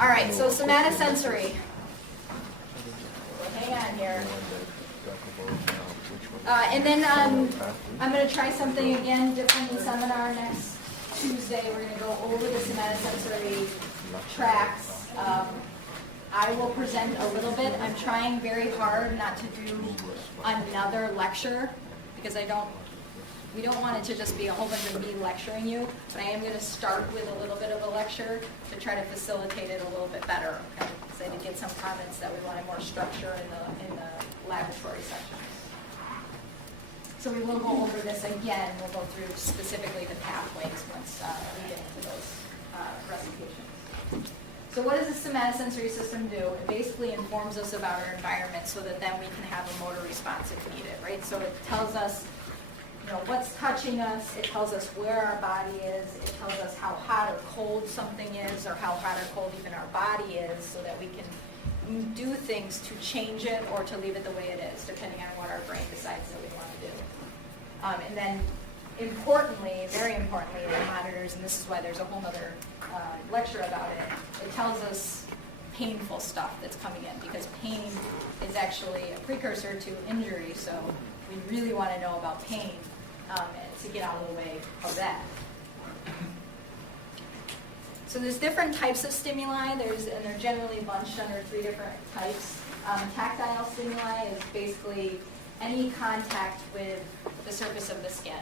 All right, so somatosensory. Hang on here. And then I'm going to try something again different in the seminar next Tuesday. We're going to go over the somatosensory tracks. I will present a little bit. I'm trying very hard not to do another lecture because we don't want it to just be a whole bunch of me lecturing you, but I am going to start with a little bit of a lecture to try to facilitate it a little bit better. Okay? So I did get some comments that we wanted more structure in the laboratory sections. So we will go over this again. We'll go through specifically the pathways once we get into those recitations. So what does the somatosensory system do? It basically informs us about our environment so that then we can have a motor response if needed, right? So it tells us what's touching us, it tells us where our body is, it tells us how hot or cold something is, or how hot or cold even our body is, so that we can do things to change it or to leave it the way it is, depending on what our brain decides that we want to do. And then importantly, very importantly, the monitors, and this is why there's a whole other lecture about it, it tells us painful stuff that's coming in, because pain is actually a precursor to injury, so we really want to know about pain to get out of the way of that. So there's different types of stimuli. And they're generally bunched under 3 different types. Tactile stimuli is basically any contact with the surface of the skin.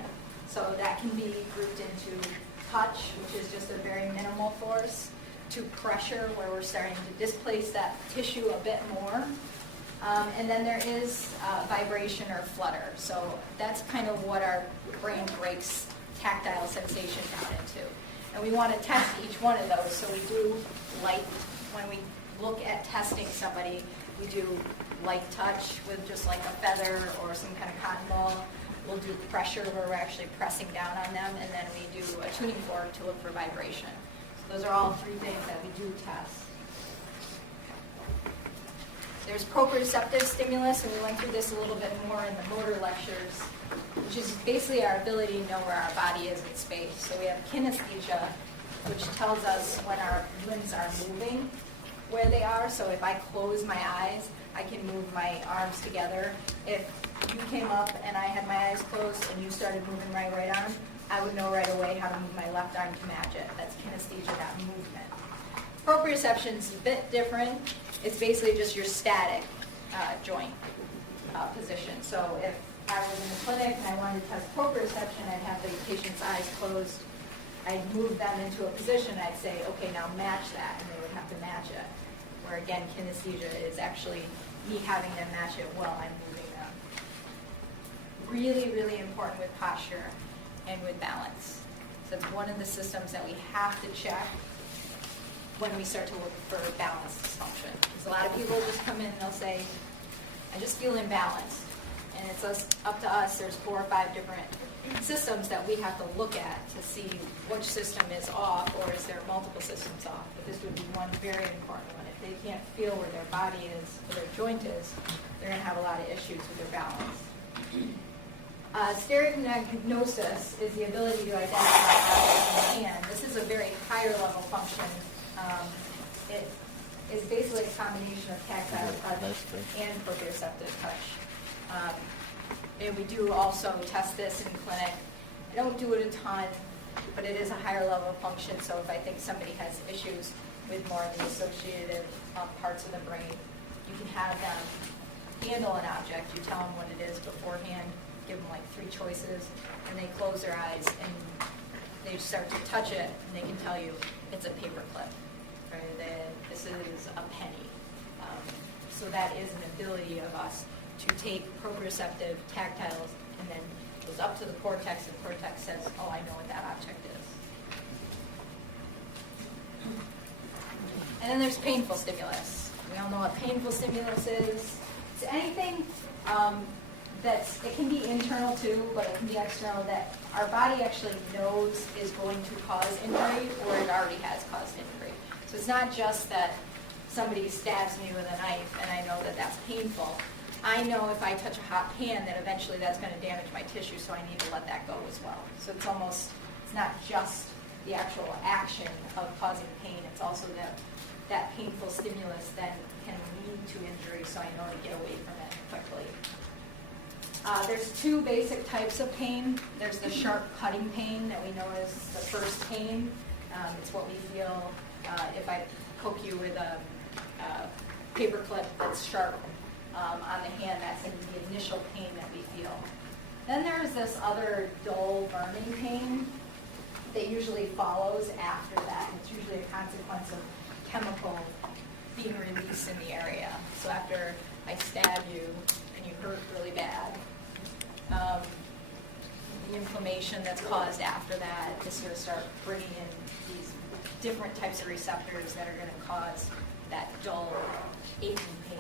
So that can be grouped into touch, which is just a very minimal force, to pressure, where we're starting to displace that tissue a bit more. And then there is vibration or flutter. So that's kind of what our brain breaks tactile sensation down into. And we want to test each one of those. So we do light, when we look at testing somebody, we do light touch with just like a feather or some kind of cotton ball. We'll do pressure where we're actually pressing down on them. And then we do a tuning fork to look for vibration. So those are all 3 things that we do test. There's proprioceptive stimulus, and we went through this a little bit more in the motor lectures, which is basically our ability to know where our body is in space. So we have kinesthesia, which tells us when our limbs are moving, where they are. So if I close my eyes, I can move my arms together. If you came up and I had my eyes closed and you started moving my right arm, I would know right away how to move my left arm to match it. That's kinesthesia, that movement. Proprioception is a bit different. It's basically just your static joint position. So if I was in the clinic and I wanted to test proprioception, I'd have the patient's eyes closed. I'd move them into a position. I'd say, okay, now match that, and they would have to match it. Where again, kinesthesia is actually me having them match it while I'm moving them. Really, really important with posture and with balance. So it's one of the systems that we have to check when we start to look for balance dysfunction. Because a lot of people just come in and they'll say, I just feel imbalanced. And it's up to us, there's 4 or 5 different systems that we have to look at to see which system is off, or is there multiple systems off. But this would be one very important one. If they can't feel where their body is, where their joint is, they're going to have a lot of issues with their balance. Stereognosis is the ability to identify objects in the hand. This is a very higher level function. It is basically a combination of tactile touch and proprioceptive touch. And we do also test this in clinic. I don't do it a ton, but it is a higher level function. So if I think somebody has issues with more of the associative parts of the brain, you can have them handle an object. You tell them what it is beforehand, give them like 3 choices, and they close their eyes and they start to touch it, and they can tell you it's a paper clip. This is a penny. So that is an ability of us to take proprioceptive tactiles, and then it goes up to the cortex, and the cortex says, oh, I know what that object is. And then there's painful stimulus. We all know what painful stimulus is. It's anything it can be internal too, but it can be external, that our body actually knows is going to cause injury, or it already has caused injury. So it's not just that somebody stabs me with a knife and I know that that's painful. I know if I touch a hot pan that eventually that's going to damage my tissue, so I need to let that go as well. So it's not just the actual action of causing pain, it's also that painful stimulus then can lead to injury, so I know to get away from it quickly. There's two basic types of pain. There's the sharp cutting pain that we know is the first pain. It's what we feel if I poke you with a paper clip that's sharp on the hand. That's the initial pain that we feel. Then there's this other dull burning pain that usually follows after that. It's usually a consequence of chemical being released in the area. So after I stab you and you hurt really bad, the inflammation that's caused after that is going to start bringing in these different types of receptors that are going to cause that dull, aching pain.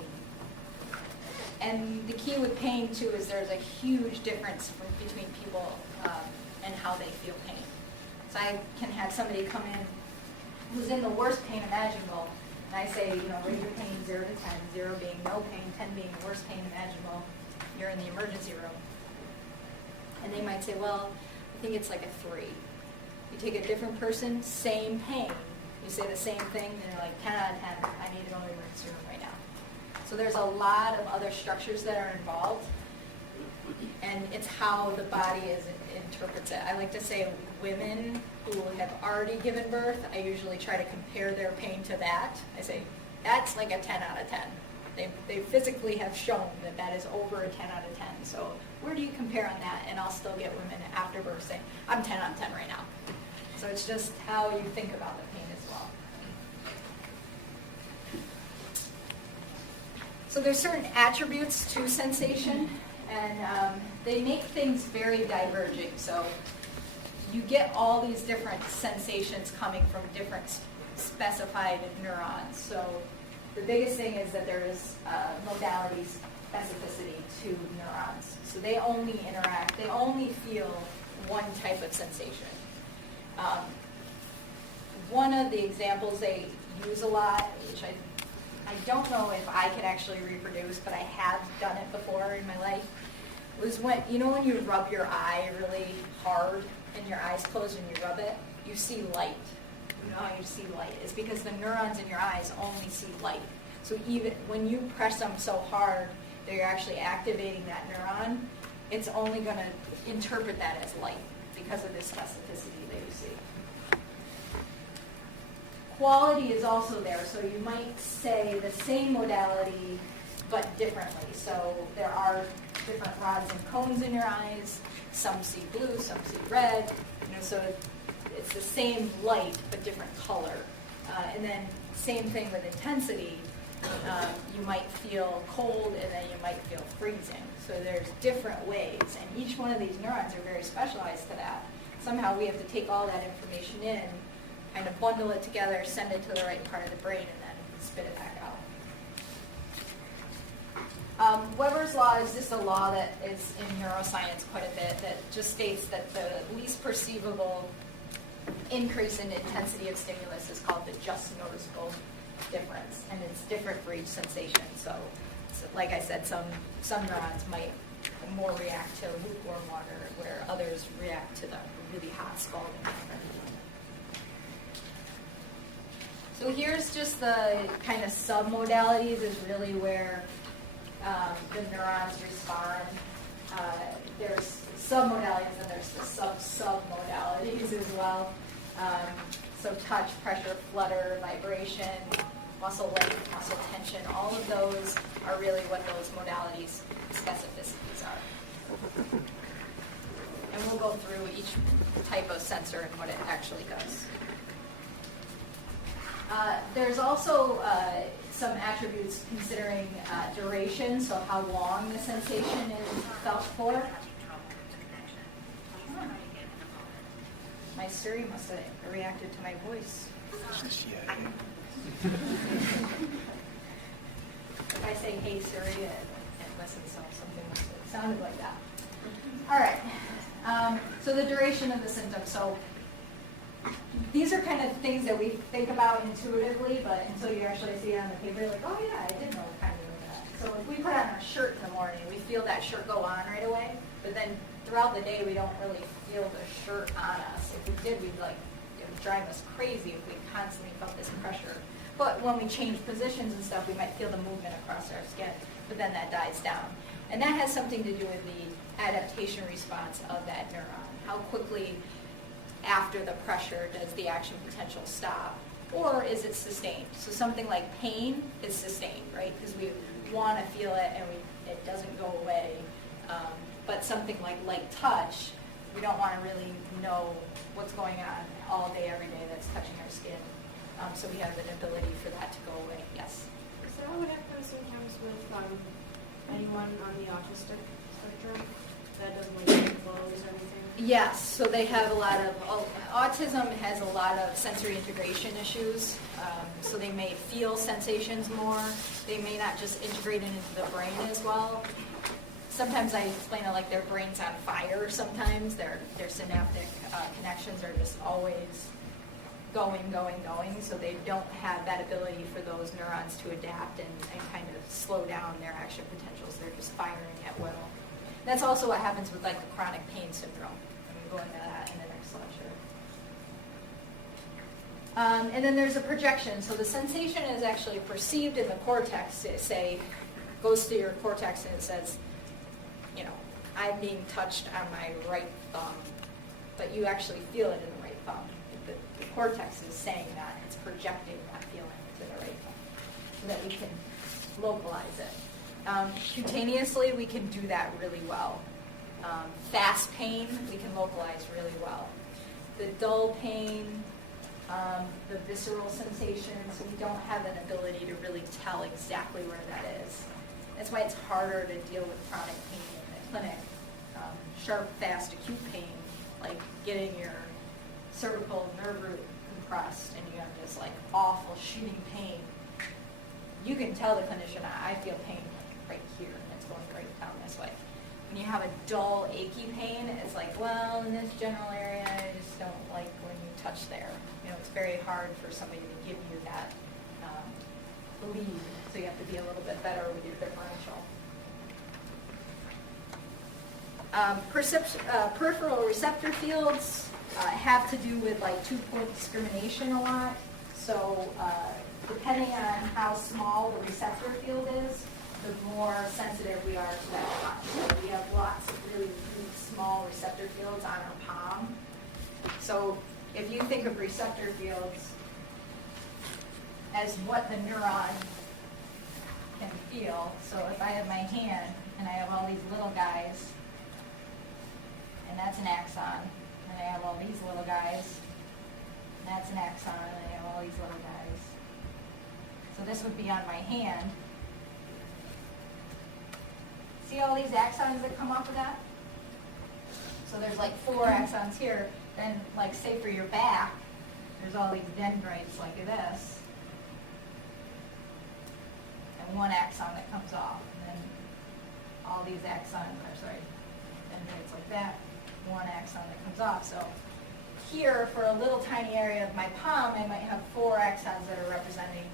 And the key with pain, too, is there's a huge difference between people and how they feel pain. So I can have somebody come in who's in the worst pain imaginable, and I say, rate your pain 0 to 10, 0 being no pain, 10 being the worst pain imaginable. You're in the emergency room. And they might say, well, I think it's like a 3. You take a different person, same pain. You say the same thing, and they're like 10 out of 10. I need to go to the emergency room right now. So there's a lot of other structures that are involved, and it's how the body interprets it. I like to say women who have already given birth, I usually try to compare their pain to that. I say, that's like a 10 out of 10. They physically have shown that that is over a 10 out of 10. So where do you compare on that? And I'll still get women after birth saying, I'm 10 out of 10 right now. So it's just how you think about the pain as well. So there's certain attributes to sensation, and they make things very diverging. So you get all these different sensations coming from different specified neurons. So the biggest thing is that there is modality specificity to neurons. So they only interact, they only feel one type of sensation. One of the examples they use a lot, which I don't know if I could actually reproduce, but I have done it before in my life, was when you rub your eye really hard and your eyes closed and you rub it, you see light. You know how you see light? It's because the neurons in your eyes only see light. So even when you press them so hard that you're actually activating that neuron, it's only going to interpret that as light because of this specificity that you see. Quality is also there, so you might say the same modality but differently. So there are different rods and cones in your eyes. Some see blue, some see red. So it's the same light but different color. And then same thing with intensity. You might feel cold and then you might feel freezing. So there's different ways, and each one of these neurons are very specialized to that. Somehow we have to take all that information in, kind of bundle it together, send it to the right part of the brain, and then spit it back out. Weber's law is just a law that is in neuroscience quite a bit that just states that the least perceivable increase in intensity of stimulus is called the just noticeable difference, and it's different for each sensation. So like I said, some neurons might more react to lukewarm water, where others react to the really hot scalding water. So here's just the kind of submodalities is really where the neurons respond. There's submodalities and there's the submodalities as well. So touch, pressure, flutter, vibration, muscle length, muscle tension, all of those are really what those modalities specificities are. And we'll go through each type of sensor and what it actually does. There's also some attributes considering duration, so how long the sensation is felt for. My Siri must have reacted to my voice. If I say, hey Siri, it listens, so something must have sounded like that. All right, so the duration of the symptoms. So these are kind of things that we think about intuitively, but until you actually see it on the paper, you're like, oh yeah, I did know kind of that. So if we put on our shirt in the morning, we feel that shirt go on right away, but then throughout the day, we don't really feel the shirt on us. If we did, we'd it would drive us crazy if we constantly felt this pressure. But when we change positions and stuff, we might feel the movement across our skin, but then that dies down. And that has something to do with the adaptation response of that neuron. How quickly after the pressure does the action potential stop, or is it sustained? So something like pain is sustained, right? Because we want to feel it and it doesn't go away. But something like light touch, we don't want to really know what's going on all day, every day that's touching our skin. So we have an ability for that to go away. Yes? Is that what happens sometimes with anyone on the autistic spectrum that doesn't like clothes or anything? Yes, so they have a lot of, autism has a lot of sensory integration issues, so they may feel sensations more, they may not just integrate it into the brain as well. Sometimes I explain it like their brain's on fire sometimes, their synaptic connections are just always going, so they don't have that ability for those neurons to adapt and kind of slow down their action potentials, they're just firing at will. That's also what happens with like the chronic pain syndrome. And we'll go into that in the next lecture. And then there's a projection. So the sensation is actually perceived in the cortex. It goes through your cortex and it says, you know, I'm being touched on my right thumb, but you actually feel it in the right thumb. The cortex is saying that. It's projecting that feeling to the right thumb so that we can localize it. Cutaneously, we can do that really well. Fast pain, we can localize really well. The dull pain, the visceral sensations, we don't have an ability to really tell exactly where that is. That's why it's harder to deal with chronic pain in the clinic. Sharp, fast, acute pain, like getting your cervical nerve root compressed and you have this like awful shooting pain. You can tell the clinician, I feel pain right here, and it's going right down this way. When you have a dull, achy pain, it's like, well, in this general area, I just don't like when you touch there. You know, it's very hard for somebody to give you that lead, so you have to be a little bit better with your differential. Peripheral receptor fields have to do with like two-point discrimination a lot. So depending on how small the receptor field is, the more sensitive we are to that touch. So we have lots of really small receptor fields on our palm. So if you think of receptor fields as what the neuron can feel, so if I have my hand and I have all these little guys, and that's an axon, and I have all these little guys, and that's an axon, and I have all these little guys. So this would be on my hand. See all these axons that come off of that? So there's like 4 axons here. Then, like say for your back, there's all these dendrites like this. And 1 axon that comes off. And then all these dendrites like that. 1 axon that comes off. So here, for a little tiny area of my palm, I might have 4 axons that are representing.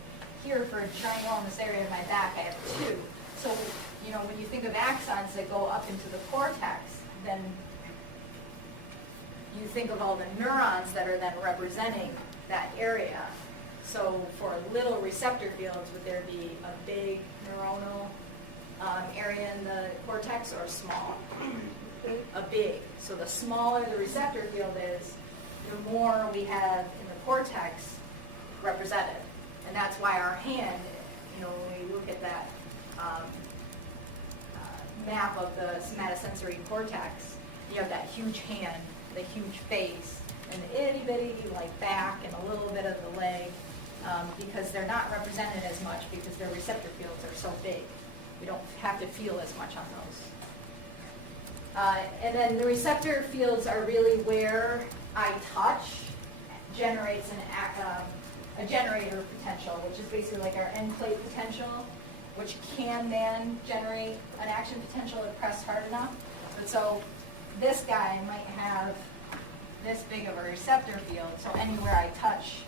Here, for a giant wellness area of my back, I have 2. So, you know, when you think of axons that go up into the cortex, then you think of all the neurons that are then representing that area. So for little receptor fields, would there be a big neuronal area in the cortex or small? A big. So the smaller the receptor field is, the more we have in the cortex represented. And that's why our hand, you know, when we look at that map of the somatosensory cortex, you have that huge hand, the huge face, and the itty bitty like back and a little bit of the leg, because they're not represented as much because their receptor fields are so big. We don't have to feel as much on those. And then the receptor fields are really where I touch generates a generator potential, which is basically like our end plate potential, which can then generate an action potential if pressed hard enough. And so this guy might have this big of a receptor field, so anywhere I touch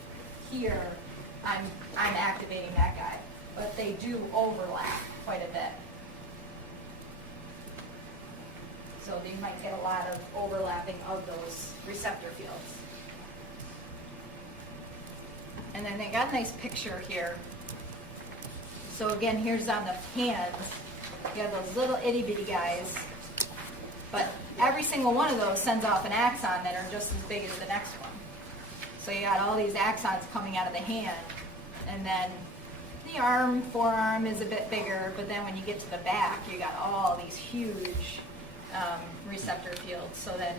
here, I'm activating that guy. But they do overlap quite a bit. So you might get a lot of overlapping of those receptor fields. And then they got a nice picture here. So again, here's on the hands. You have those little itty bitty guys, but every single one of those sends off an axon that are just as big as the next one. So you got all these axons coming out of the hand, and then the arm, forearm is a bit bigger, but then when you get to the back, you got all these huge receptor fields. So then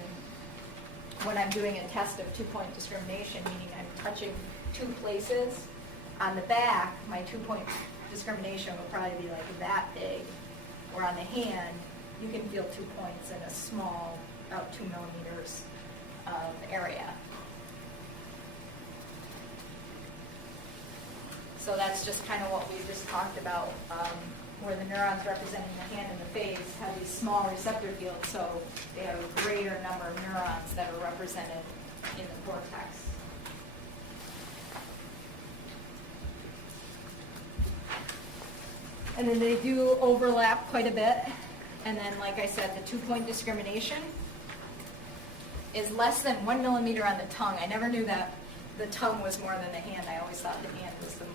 when I'm doing a test of 2-point discrimination, meaning I'm touching 2 places, on the back, my 2-point discrimination will probably be like that big, or on the hand, you can feel 2 points in a small, about 2 millimeters of area. So that's just kind of what we just talked about, where the neurons representing the hand and the face have these small receptor fields, so they have a greater number of neurons that are represented in the cortex. And then they do overlap quite a bit. And then, like I said, the 2-point discrimination is less than 1 millimeter on the tongue. I never knew that the tongue was more than the hand. I always thought the hand was the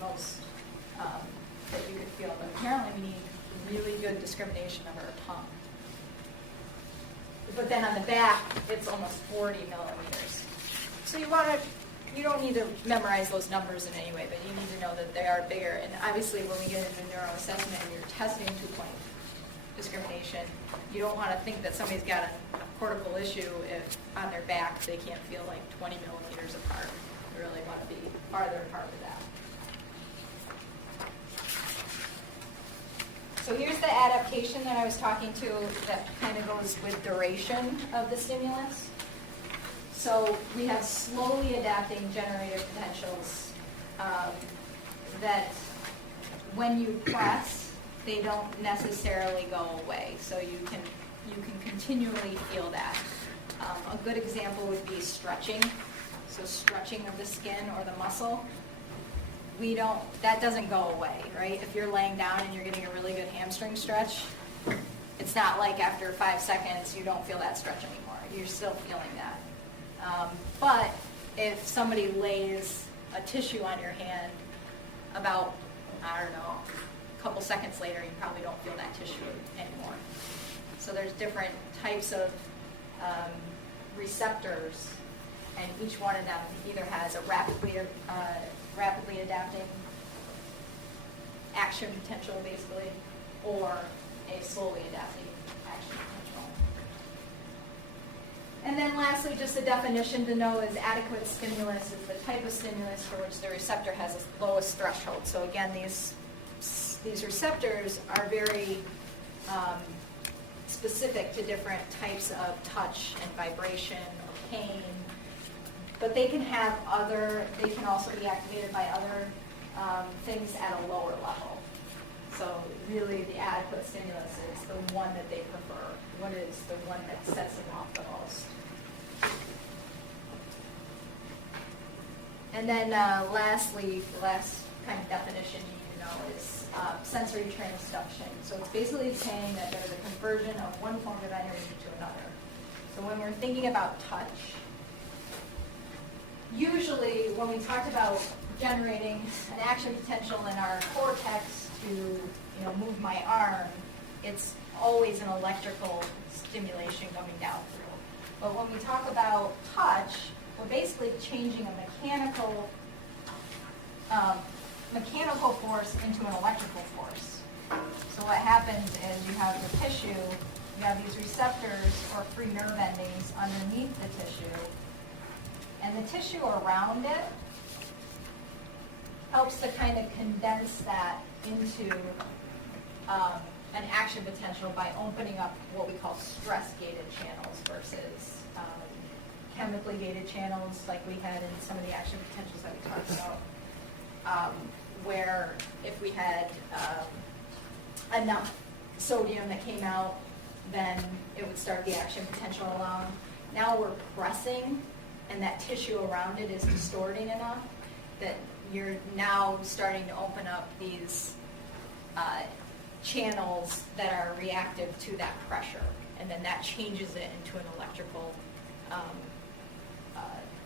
most that you could feel. But apparently we need really good discrimination of our tongue. But then on the back, it's almost 40 millimeters. So you don't need to memorize those numbers in any way, but you need to know that they are bigger. And obviously when we get into neuro assessment and you're testing 2-point discrimination, you don't want to think that somebody's got a cortical issue if on their back they can't feel like 20 millimeters apart. You really want to be farther apart with that. So here's the adaptation that I was talking to that kind of goes with duration of the stimulus. So we have slowly adapting generator potentials that when you press, they don't necessarily go away. So you can continually feel that. A good example would be stretching. So stretching of the skin or the muscle. That doesn't go away, right? If you're laying down and you're getting a really good hamstring stretch, it's not like after 5 seconds you don't feel that stretch anymore. You're still feeling that. But if somebody lays a tissue on your hand about, I don't know, a couple seconds later, you probably don't feel that tissue anymore. So there's different types of receptors, and each one of them either has a rapidly adapting action potential, basically, or a slowly adapting action potential. And then lastly, just a definition to know is adequate stimulus is the type of stimulus for which the receptor has the lowest threshold. So again, these receptors are very specific to different types of touch and vibration or pain, but they can also be activated by other things at a lower level. So really the adequate stimulus is the one that they prefer. What is the one that sets them off the most? And then lastly, the last kind of definition you need to know is sensory transduction. So it's basically saying that there's a conversion of one form of energy to another. So when we're thinking about touch, usually when we talked about generating an action potential in our cortex to move my arm, it's always an electrical stimulation coming down through. But when we talk about touch, we're basically changing a mechanical force into an electrical force. So what happens is you have the tissue, you have these receptors or free nerve endings underneath the tissue, and the tissue around it helps to kind of condense that into an action potential by opening up what we call stress-gated channels versus chemically gated channels like we had in some of the action potentials that we talked about, where if we had enough sodium that came out, then it would start the action potential along. Now we're pressing, and that tissue around it is distorting enough that you're now starting to open up these channels that are reactive to that pressure, and then that changes it into an electrical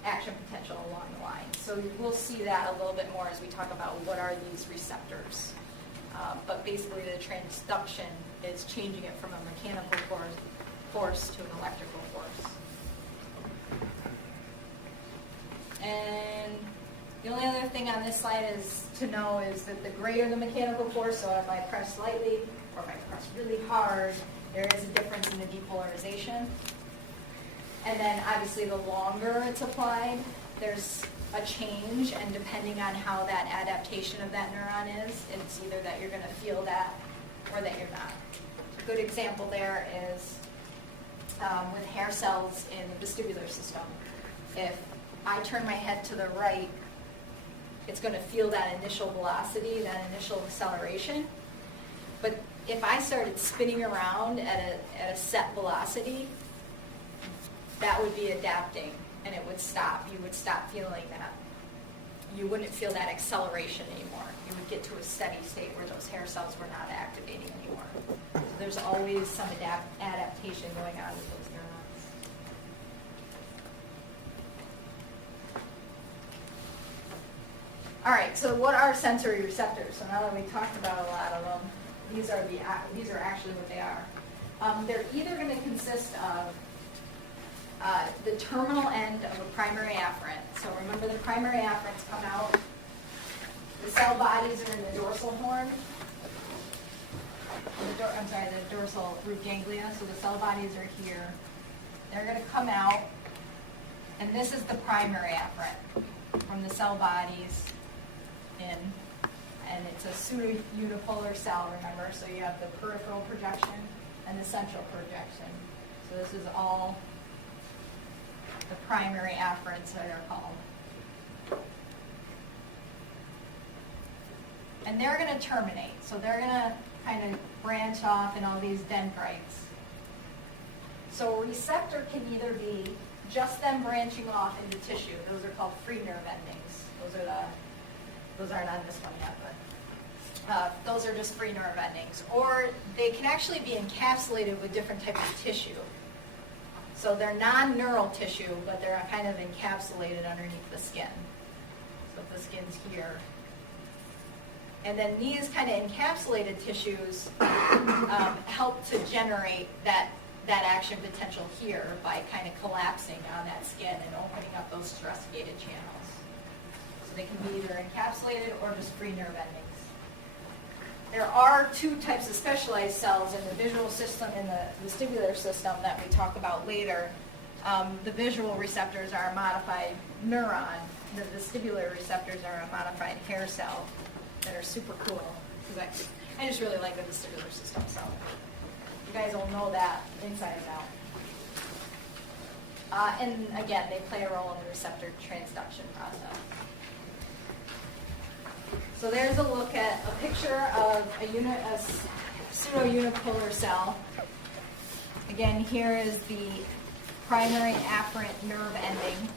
action potential along the line. So we'll see that a little bit more as we talk about what are these receptors. But basically the transduction is changing it from a mechanical force to an electrical force. And the only other thing on this slide is to know is that the greater the mechanical force, so if I press lightly or if I press really hard, there is a difference in the depolarization. And then obviously the longer it's applied, there's a change, and depending on how that adaptation of that neuron is, it's either that you're going to feel that or that you're not. A good example there is with hair cells in the vestibular system. If I turn my head to the right, it's going to feel that initial velocity, that initial acceleration. But if I started spinning around at a set velocity, that would be adapting, and it would stop. You would stop feeling that. You wouldn't feel that acceleration anymore. You would get to a steady state where those hair cells were not activating anymore. So there's always some adaptation going on with those neurons. All right, so what are sensory receptors? So now that we talked about a lot of them, these are actually what they are. They're either going to consist of the terminal end of a primary afferent. So remember, the primary afferents come out. The cell bodies are in the dorsal horn. The dorsal root ganglia. So the cell bodies are here. They're going to come out, and this is the primary afferent from the cell bodies in. And it's a pseudo-unipolar cell, remember? So you have the peripheral projection and the central projection. So this is all the primary afferents that are called. And they're going to terminate. So they're going to kind of branch off in all these dendrites. So a receptor can either be just them branching off into tissue. Those are called free nerve endings. Those aren't on this one yet, but those are just free nerve endings. Or they can actually be encapsulated with different types of tissue. So they're non-neural tissue, but they're kind of encapsulated underneath the skin. So if the skin's here. And then these kind of encapsulated tissues help to generate that action potential here by kind of collapsing on that skin and opening up those stress-gated channels. So they can be either encapsulated or just free nerve endings. There are two types of specialized cells in the visual system and the vestibular system that we talk about later. The visual receptors are a modified neuron. The vestibular receptors are a modified hair cell that are super cool. Because I just really like the vestibular system, so you guys will know that inside and out. And again, they play a role in the receptor transduction process. So there's a look at a picture of a pseudo-unipolar cell. Again, here is the primary afferent nerve ending.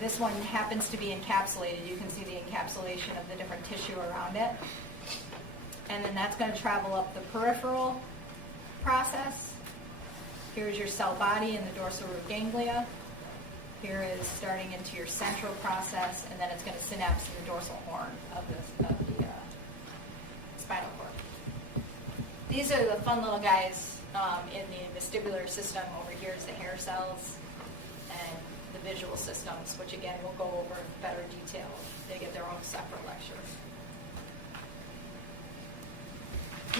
This one happens to be encapsulated. You can see the encapsulation of the different tissue around it. And then that's going to travel up the peripheral process. Here's your cell body and the dorsal root ganglia. Here is starting into your central process, and then it's going to synapse in the dorsal horn of the spinal cord. These are the fun little guys in the vestibular system. Over here is the hair cells and the visual systems, which again we'll go over in better detail. They get their own separate lecture.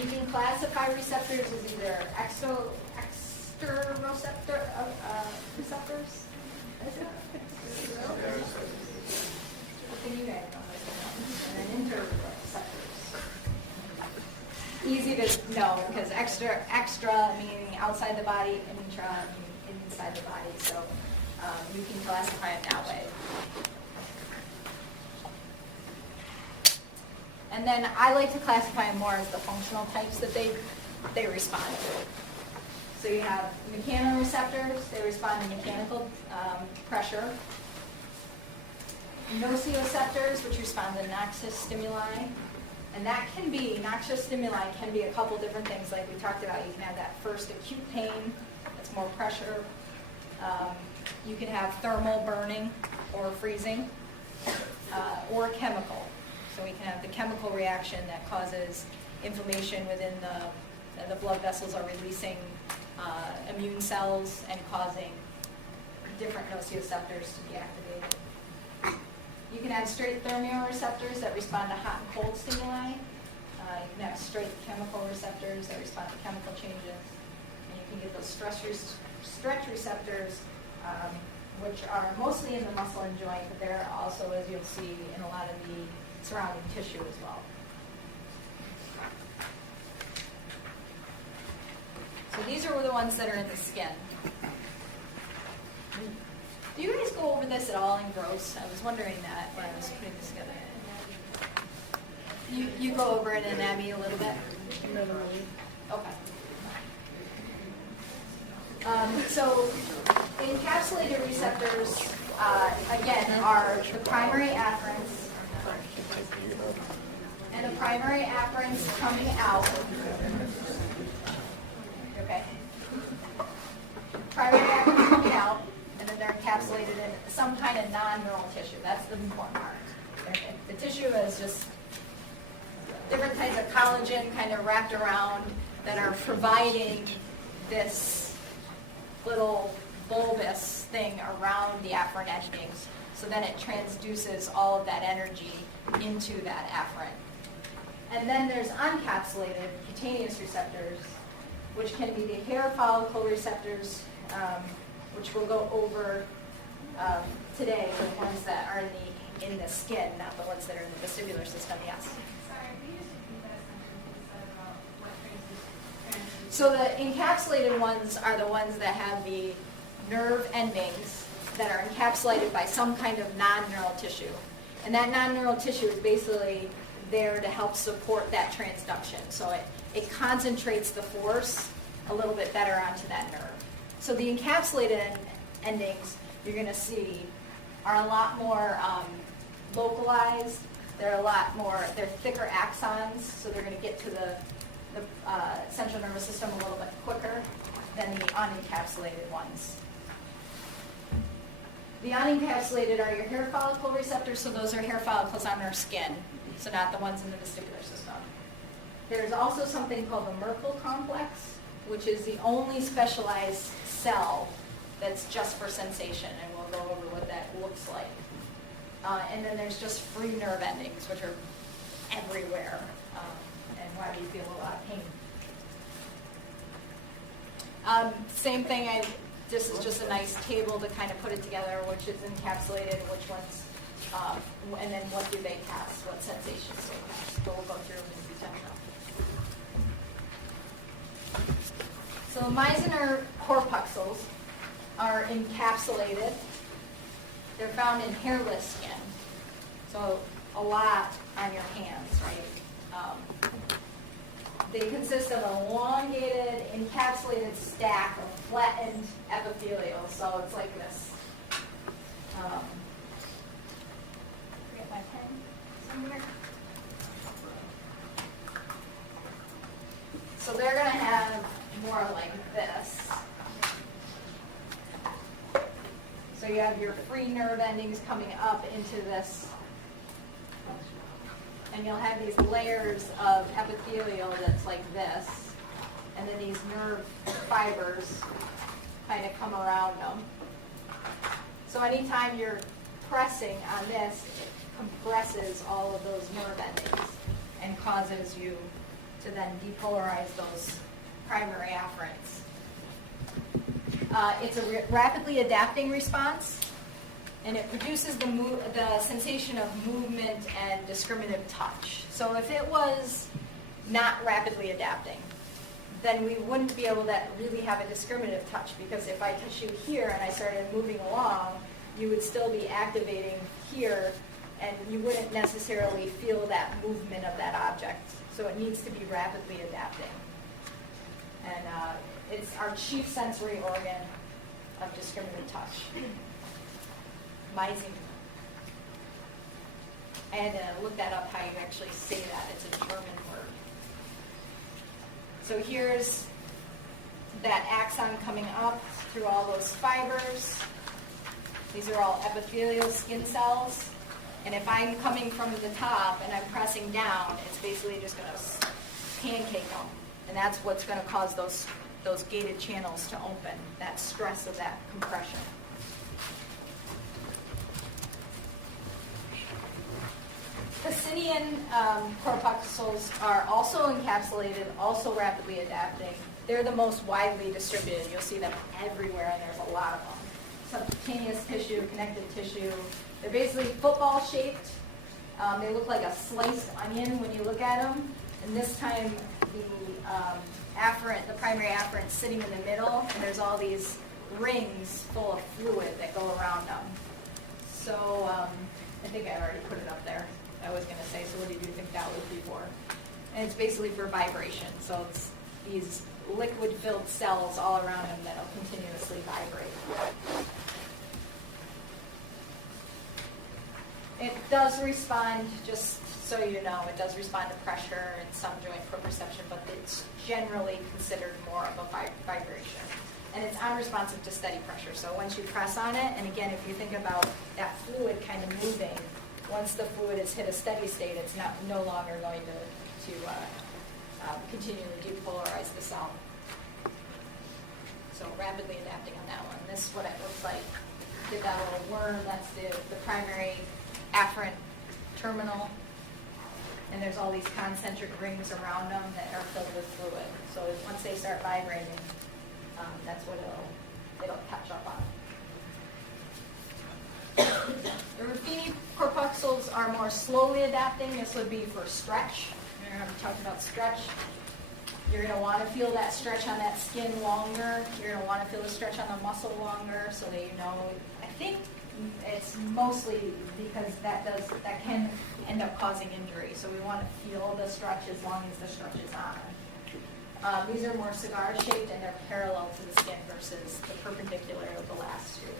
You can classify receptors as either exteroceptor receptors. What can you guys know? And then interoceptors. Easy to know because extra meaning outside the body, intra meaning inside the body. So you can classify it that way. And then I like to classify them more as the functional types that they respond to. So you have mechanoreceptors, they respond to mechanical pressure. Nociceptors, which respond to noxious stimuli. And that can be, noxious stimuli can be a couple different things like we talked about. You can have that first acute pain, that's more pressure. You can have thermal burning or freezing, or chemical. So we can have the chemical reaction that causes inflammation within the blood vessels are releasing immune cells and causing different nociceptors to be activated. You can have straight thermoreceptors that respond to hot and cold stimuli. You can have straight chemical receptors that respond to chemical changes. And you can get those stretch receptors, which are mostly in the muscle and joint, but they're also, as you'll see, in a lot of the surrounding tissue as well. So these are the ones that are in the skin. Do you guys go over this at all in gross? I was wondering that when I was putting this together. You go over it in anatomy a little bit? Okay. So encapsulated receptors, again, are the primary afferents. And the primary afferents coming out. Okay. Primary afferents coming out, and then they're encapsulated in some kind of non-neural tissue. That's the important part. The tissue is just different types of collagen kind of wrapped around that are providing this little bulbous thing around the afferent endings. So then it transduces all of that energy into that afferent. And then there's uncapsulated cutaneous receptors, which can be the hair follicle receptors, which we'll go over today, the ones that are in the skin, not the ones that are in the vestibular system. Yes. Sorry, can you just repeat that sentence you said about what transduces? So the encapsulated ones are the ones that have the nerve endings that are encapsulated by some kind of non-neural tissue. And that non-neural tissue is basically there to help support that transduction. So it concentrates the force a little bit better onto that nerve. So the encapsulated endings you're going to see are a lot more localized. They're thicker axons, so they're going to get to the central nervous system a little bit quicker than the unencapsulated ones. The unencapsulated are your hair follicle receptors, so those are hair follicles on our skin, so not the ones in the vestibular system. There's also something called the Merkel complex, which is the only specialized cell that's just for sensation, and we'll go over what that looks like. And then there's just free nerve endings, which are everywhere, and why we feel a lot of pain. Same thing, this is just a nice table to kind of put it together, which is encapsulated, which ones, and then what do they cast, what sensations they cast. So we'll go through them in detail now. So Meissner corpuscles are encapsulated. They're found in hairless skin, so a lot on your hands, right? They consist of an elongated, encapsulated stack of flattened epithelial, so it's like this. Get my pen somewhere. So they're going to have more like this. So you have your free nerve endings coming up into this, and you'll have these layers of epithelial that's like this, and then these nerve fibers kind of come around them. So anytime you're pressing on this, it compresses all of those nerve endings and causes you to then depolarize those primary afferents. It's a rapidly adapting response, and it produces the sensation of movement and discriminative touch. So if it was not rapidly adapting, then we wouldn't be able to really have a discriminative touch, because if I touch you here and I started moving along, you would still be activating here, and you wouldn't necessarily feel that movement of that object. So it needs to be rapidly adapting. And it's our chief sensory organ of discriminative touch. Meissner. I had to look that up, how you actually say that. It's a German word. So here's that axon coming up through all those fibers. These are all epithelial skin cells. And if I'm coming from the top and I'm pressing down, it's basically just going to pancake them. And that's what's going to cause those gated channels to open, that stress of that compression. Pacinian corpuscles are also encapsulated, also rapidly adapting. They're the most widely distributed. You'll see them everywhere, and there's a lot of them. Subcutaneous tissue, connective tissue. They're basically football shaped. They look like a sliced onion when you look at them. And this time, the primary afferent sitting in the middle, and there's all these rings full of fluid that go around them. So I think I already put it up there. I was going to say, so what did you think that would be for? And it's basically for vibration. So it's these liquid-filled cells all around them that will continuously vibrate. It does respond, just so you know, it does respond to pressure and some joint proprioception, but it's generally considered more of a vibration. And it's unresponsive to steady pressure. So once you press on it, and again, if you think about that fluid kind of moving, once the fluid has hit a steady state, it's no longer going to continually depolarize the cell. So rapidly adapting on that one. This is what it looks like. Did that little worm, that's the primary afferent terminal. And there's all these concentric rings around them that are filled with fluid. So once they start vibrating, that's what it'll catch up on. The Ruffini corpuscles are more slowly adapting. This would be for stretch. We're going to be talking about stretch. You're going to want to feel that stretch on that skin longer. You're going to want to feel the stretch on the muscle longer so that you know. I think it's mostly because that can end up causing injury. So we want to feel the stretch as long as the stretch is on. These are more cigar-shaped and they're parallel to the skin versus the perpendicular of the last two.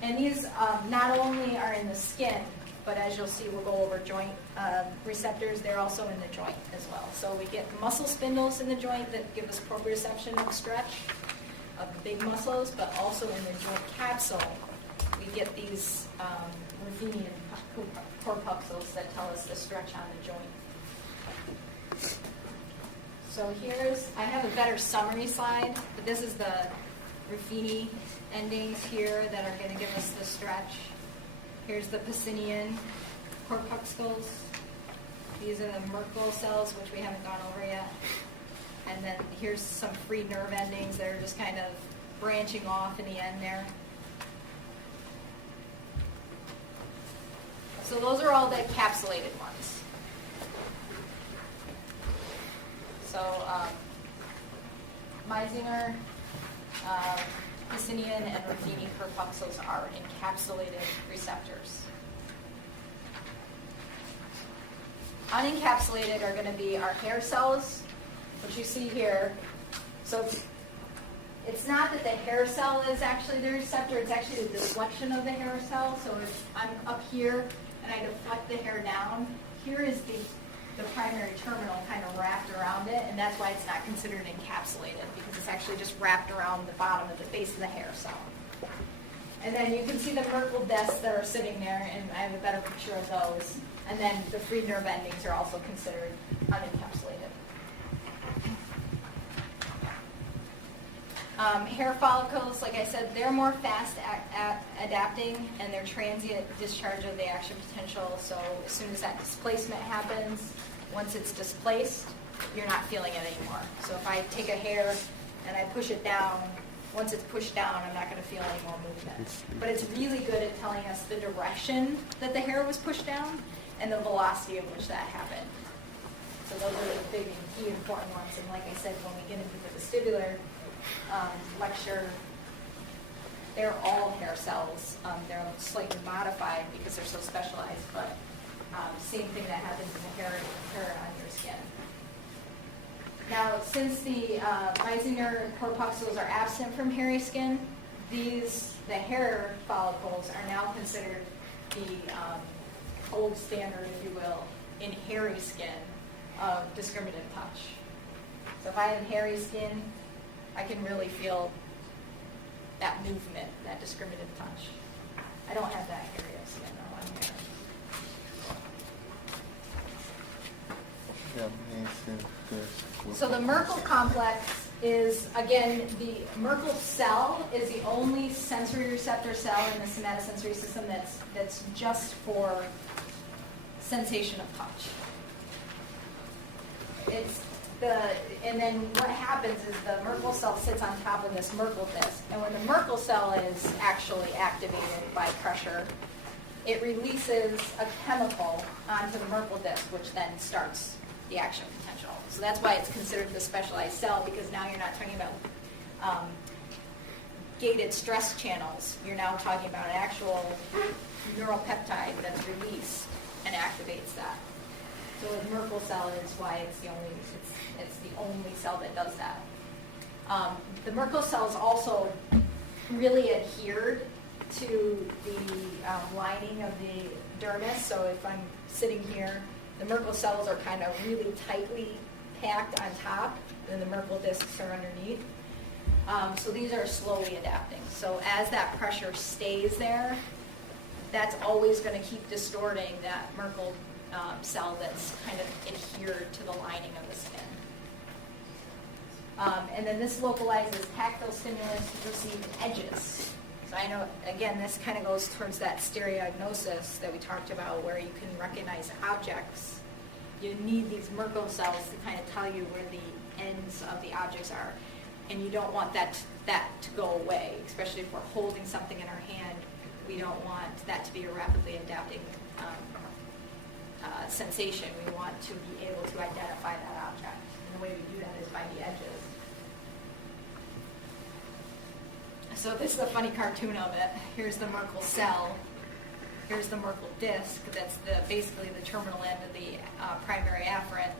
And these not only are in the skin, but as you'll see, we'll go over joint receptors. They're also in the joint as well. So we get muscle spindles in the joint that give us proprioception of stretch of the big muscles, but also in the joint capsule, we get these Ruffinian corpuscles that tell us the stretch on the joint. So I have a better summary slide, but this is the Ruffini endings here that are going to give us the stretch. Here's the Pacinian corpuscles. These are the Merkel cells, which we haven't gone over yet. And then here's some free nerve endings that are just kind of branching off in the end there. So those are all the encapsulated ones. So Meisinger, Pacinian, and Ruffini corpuscles are encapsulated receptors. Unencapsulated are going to be our hair cells, which you see here. So it's not that the hair cell is actually the receptor, it's actually the deflection of the hair cell. So if I'm up here and I deflect the hair down, here is the primary terminal kind of wrapped around it, and that's why it's not considered encapsulated, because it's actually just wrapped around the bottom of the base of the hair cell. And then you can see the Merkel discs that are sitting there, and I have a better picture of those. And then the free nerve endings are also considered unencapsulated. Hair follicles, like I said, they're more fast adapting, and they're transient discharge of the action potential. So as soon as that displacement happens, once it's displaced, you're not feeling it anymore. So if I take a hair and I push it down, once it's pushed down, I'm not going to feel any more movement. But it's really good at telling us the direction that the hair was pushed down and the velocity of which that happened. So those are the big and key important ones. And like I said, when we get into the vestibular lecture, they're all hair cells. They're slightly modified because they're so specialized, but same thing that happens in the hair on your skin. Now, since the Meisinger corpuscles are absent from hairy skin, the hair follicles are now considered the gold standard, if you will, in hairy skin of discriminative touch. So if I have hairy skin, I can really feel that movement, that discriminative touch. I don't have that area of skin though on here. So the Merkel complex is, again, the Merkel cell is the only sensory receptor cell in the somatosensory system that's just for sensation of touch. And then what happens is the Merkel cell sits on top of this Merkel disc, and when the Merkel cell is actually activated by pressure, it releases a chemical onto the Merkel disc, which then starts the action potential. So that's why it's considered the specialized cell, because now you're not talking about gated stress channels. You're now talking about an actual neuropeptide that's released and activates that. So with Merkel cell is why it's the only cell that does that. The Merkel cells also really adhered to the lining of the dermis. So if I'm sitting here, the Merkel cells are kind of really tightly packed on top, and the Merkel discs are underneath. So these are slowly adapting. So as that pressure stays there, that's always going to keep distorting that Merkel cell that's kind of adhered to the lining of the skin. And then this localizes tactile stimulus to perceived edges. So I know, again, this kind of goes towards that stereognosis that we talked about, where you can recognize objects. You need these Merkel cells to kind of tell you where the ends of the objects are. And you don't want that to go away, especially if we're holding something in our hand. We don't want that to be a rapidly adapting sensation. We want to be able to identify that object. And the way we do that is by the edges. So this is a funny cartoon of it. Here's the Merkel cell. Here's the Merkel disc. That's basically the terminal end of the primary afferent.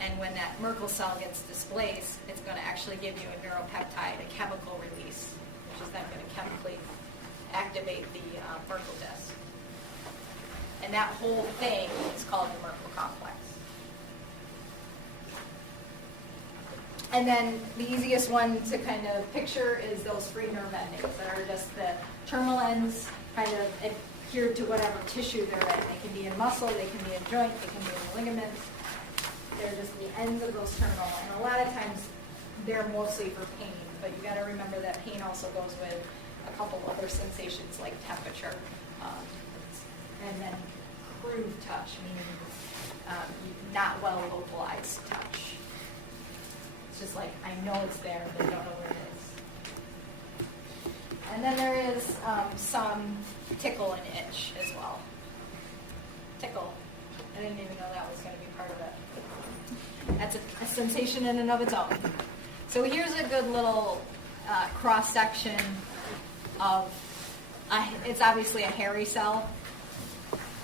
And when that Merkel cell gets displaced, it's going to actually give you a neuropeptide, a chemical release, which is then going to chemically activate the Merkel disc. And that whole thing is called the Merkel complex. And then the easiest one to kind of picture is those free nerve endings that are just the terminal ends kind of adhered to whatever tissue they're in. They can be in muscle, they can be in joint, they can be in ligaments. They're just the ends of those terminal. And a lot of times they're mostly for pain, but you got to remember that pain also goes with a couple other sensations like temperature, and then crude touch, meaning not well localized touch. It's just like, I know it's there, but I don't know where it is. And then there is some tickle and itch as well. Tickle. I didn't even know that was going to be part of it. That's a sensation in and of its own. So here's a good little cross-section of, it's obviously a hairy cell,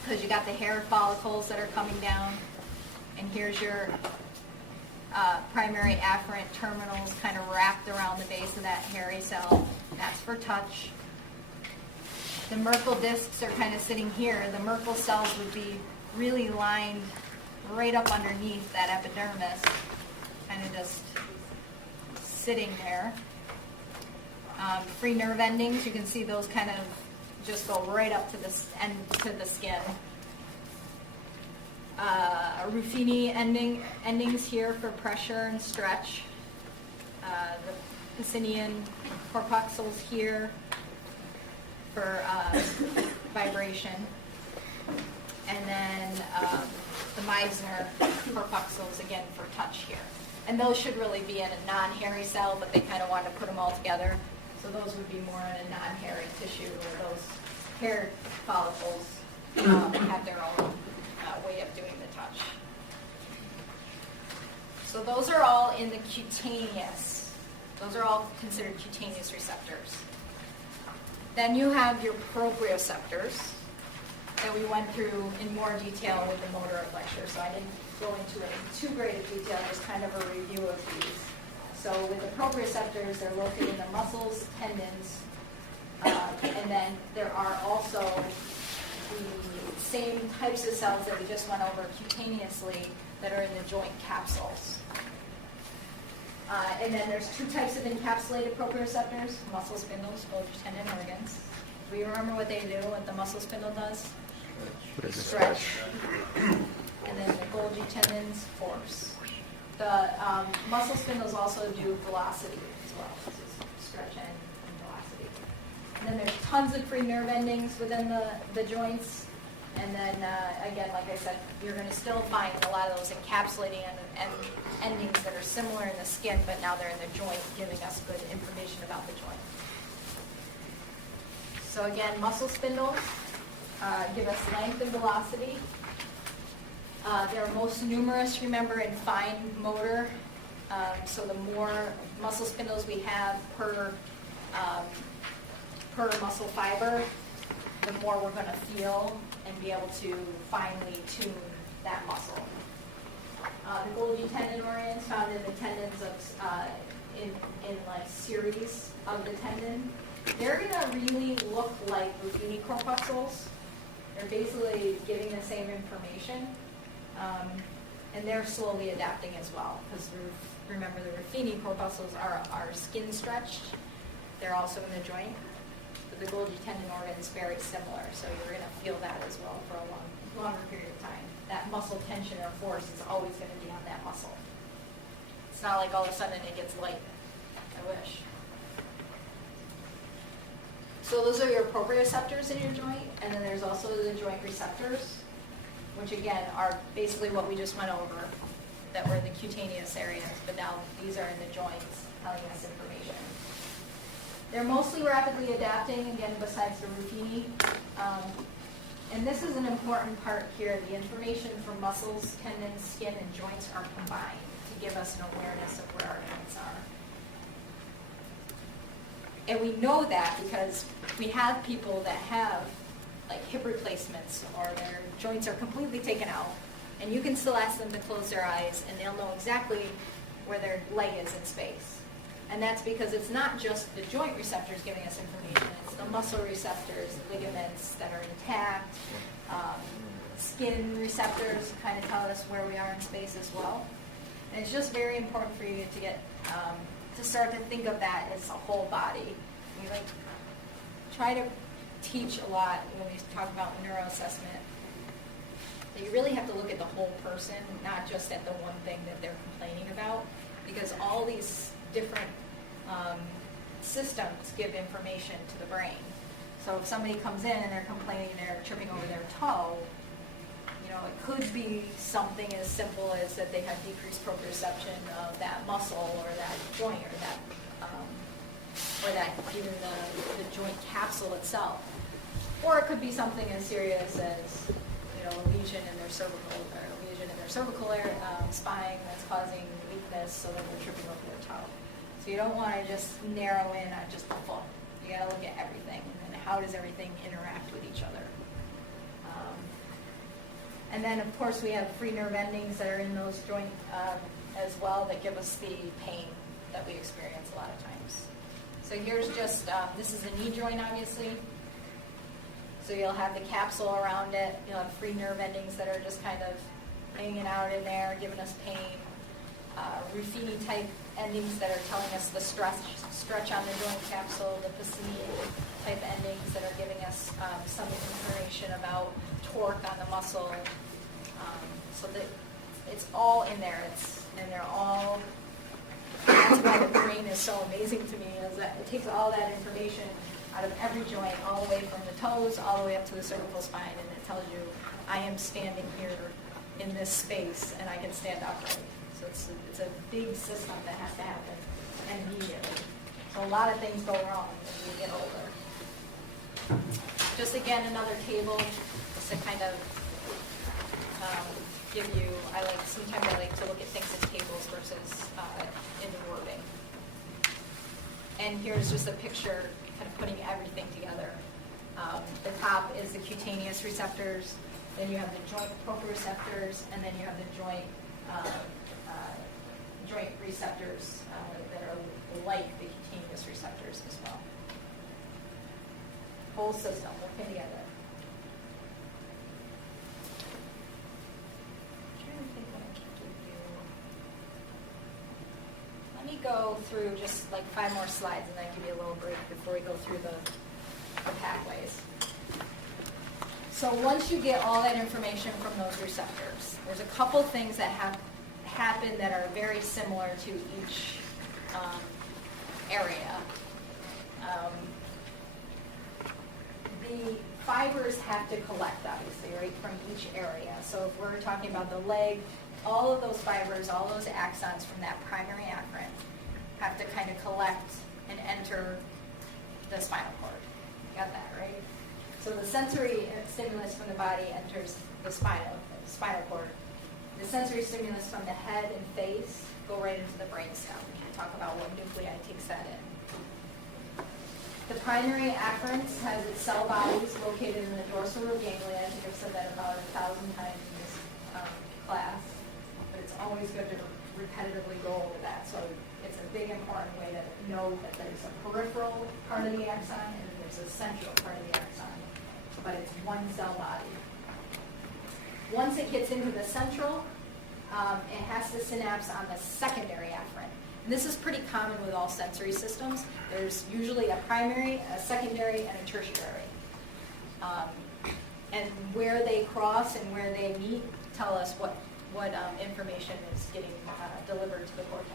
because you got the hair follicles that are coming down, and here's your primary afferent terminals kind of wrapped around the base of that hairy cell. That's for touch. The Merkel discs are kind of sitting here. The Merkel cells would be really lined right up underneath that epidermis, kind of just sitting there. Free nerve endings, you can see those kind of just go right up to the end to the skin. Ruffini endings here for pressure and stretch. The Pacinian corpuscles here for vibration. And then the Meissner corpuscles, again, for touch here. And those should really be in a non-hairy cell, but they kind of wanted to put them all together. So those would be more in a non-hairy tissue, where those hair follicles have their own way of doing the touch. So those are all in the cutaneous. Those are all considered cutaneous receptors. Then you have your proprioceptors that we went through in more detail with the motor lecture, so I didn't go into it in too great a detail, just kind of a review of these. So with the proprioceptors, they're located in the muscles, tendons, and then there are also the same types of cells that we just went over cutaneously that are in the joint capsules. And then there's two types of encapsulated proprioceptors, muscle spindles, Golgi tendon organs. Do you remember what they do, what the muscle spindle does? Stretch. And then the Golgi tendons force. The muscle spindles also do velocity as well, so stretch and velocity. And then there's tons of free nerve endings within the joints. And then, again, like I said, you're going to still find a lot of those encapsulating and endings that are similar in the skin, but now they're in the joint, giving us good information about the joint. So again, muscle spindles give us length and velocity. They're most numerous, remember, in fine motor. So the more muscle spindles we have per muscle fiber, the more we're going to feel and be able to finely tune that muscle. The Golgi tendon organs found in the tendons of in like series of the tendon. They're going to really look like Ruffini corpuscles. They're basically giving the same information, and they're slowly adapting as well. Because remember, the Ruffini corpuscles are skin stretched. They're also in the joint. But the Golgi tendon organ is very similar, so you're going to feel that as well for a longer period of time. That muscle tension or force is always going to be on that muscle. It's not like all of a sudden it gets light. I wish. So those are your proprioceptors in your joint, and then there's also the joint receptors, which again are basically what we just went over, that were in the cutaneous areas, but now these are in the joints, telling us information. They're mostly rapidly adapting, again, besides the Ruffini. And this is an important part here. The information from muscles, tendons, skin, and joints are combined to give us an awareness of where our joints are. And we know that because we have people that have like hip replacements or their joints are completely taken out, and you can still ask them to close their eyes and they'll know exactly where their leg is in space. And that's because it's not just the joint receptors giving us information, it's the muscle receptors, ligaments that are intact, skin receptors kind of tell us where we are in space as well. And it's just very important for you to get to start to think of that as a whole body. We like try to teach a lot when we talk about neuroassessment. That you really have to look at the whole person, not just at the one thing that they're complaining about, because all these different systems give information to the brain. So if somebody comes in and they're complaining they're tripping over their toe, you know, it could be something as simple as that they have decreased proprioception of that muscle or that joint or that even the joint capsule itself. Or it could be something as serious as, you know, a lesion in their cervical area, spine that's causing weakness so that they're tripping over their toe. So you don't want to just narrow in on just the foot. You got to look at everything, and then how does everything interact with each other. And then, of course, we have free nerve endings that are in those joints as well that give us the pain that we experience a lot of times. So here's just, this is a knee joint, obviously. So you'll have the capsule around it. You'll have free nerve endings that are just kind of hanging out in there, giving us pain. Ruffini type endings that are telling us the stretch on the joint capsule, the Pacini type endings that are giving us some information about torque on the muscle. So that it's all in there. And they're all, that's why the brain is so amazing to me, is that it takes all that information out of every joint, all the way from the toes, all the way up to the cervical spine, and it tells you, I am standing here in this space, and I can stand upright. So it's a big system that has to happen immediately. So a lot of things go wrong when you get older. Just again, another table, just to kind of give you, sometimes I like to look at things in tables versus in the wording. And here's just a picture kind of putting everything together. The top is the cutaneous receptors, then you have the joint proprioceptors, and then you have the joint receptors that are like the cutaneous receptors as well. Whole system working together. I'm trying to think what I can give you. Let me go through just like 5 more slides and then give you a little break before we go through the pathways. So once you get all that information from those receptors, there's a couple things that happen that are very similar to each area. The fibers have to collect, obviously, right, from each area. So if we're talking about the leg, all of those fibers, all those axons from that primary afferent have to kind of collect and enter the spinal cord. Got that, right? So the sensory stimulus from the body enters the spinal cord. The sensory stimulus from the head and face go right into the brainstem. We can talk about what nuclei takes that in. The primary afferent has its cell bodies located in the dorsal root ganglia. I think I've said that about 1,000 times in this class, but it's always good to repetitively go over that. So it's a big important way to know that there's a peripheral part of the axon and there's a central part of the axon, but it's one cell body. Once it gets into the central, it has to synapse on the secondary afferent. And this is pretty common with all sensory systems. There's usually a primary, a secondary, and a tertiary. And where they cross and where they meet tell us what information is getting delivered to the cortex.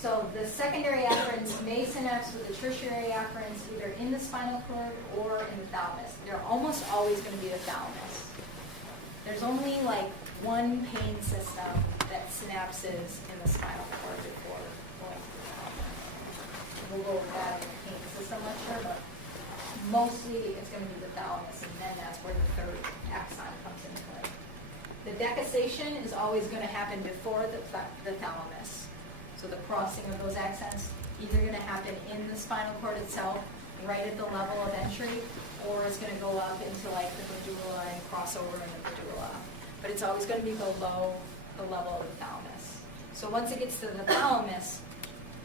So the secondary afferents may synapse with the tertiary afferents either in the spinal cord or in the thalamus. They're almost always going to be the thalamus. There's only like one pain system that synapses in the spinal cord before going to the thalamus. We'll go over that in the pain system lecture, but mostly it's going to be the thalamus, and then that's where the third axon comes into play. The decussation is always going to happen before the thalamus. So the crossing of those axons either going to happen in the spinal cord itself, right at the level of entry, or it's going to go up into like the medulla and cross over in the medulla. But it's always going to be below the level of the thalamus. So once it gets to the thalamus,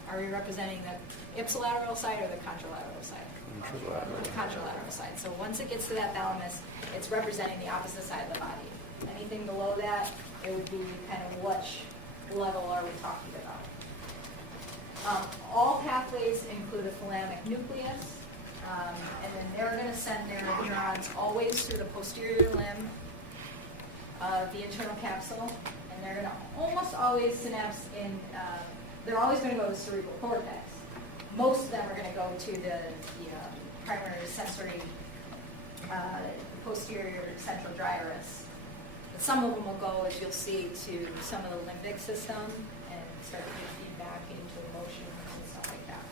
are we representing the ipsilateral side or the contralateral side? The contralateral side. So once it gets to that thalamus, it's representing the opposite side of the body. Anything below that, it would be kind of which level are we talking about? All pathways include a thalamic nucleus, and then they're going to send their neurons always through the posterior limb of the internal capsule, and they're going to almost always synapse in, they're always going to go to the cerebral cortex. Most of them are going to go to the primary sensory, posterior central gyrus. But some of them will go, as you'll see, to some of the limbic system and start to get feedback into emotions and stuff like that.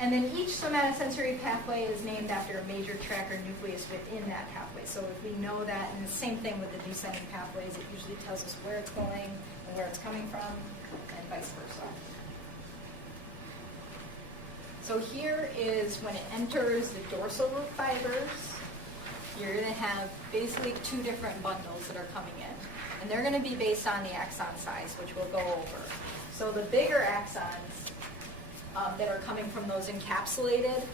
And then each somatosensory pathway is named after a major track or nucleus within that pathway. So if we know that, and the same thing with the descending pathways, it usually tells us where it's going and where it's coming from, and vice versa. So here is when it enters the dorsal root fibers. You're going to have basically 2 different bundles that are coming in. And they're going to be based on the axon size, which we'll go over. So the bigger axons that are coming from those encapsulated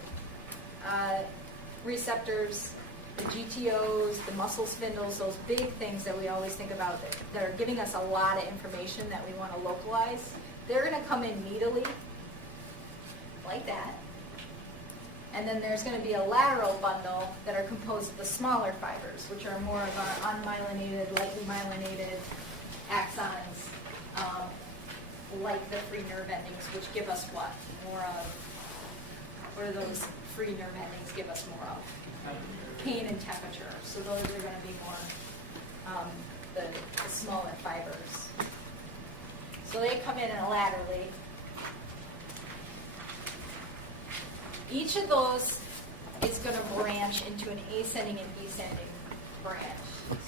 receptors, the GTOs, the muscle spindles, those big things that we always think about that are giving us a lot of information that we want to localize, they're going to come in meatily, like that. And then there's going to be a lateral bundle that are composed of the smaller fibers, which are more of our unmyelinated, lightly myelinated axons, like the free nerve endings, which give us what? More of, what do those free nerve endings give us more of? Pain and temperature. So those are going to be more the smaller fibers. So they come in laterally. Each of those is going to branch into an ascending and descending branch.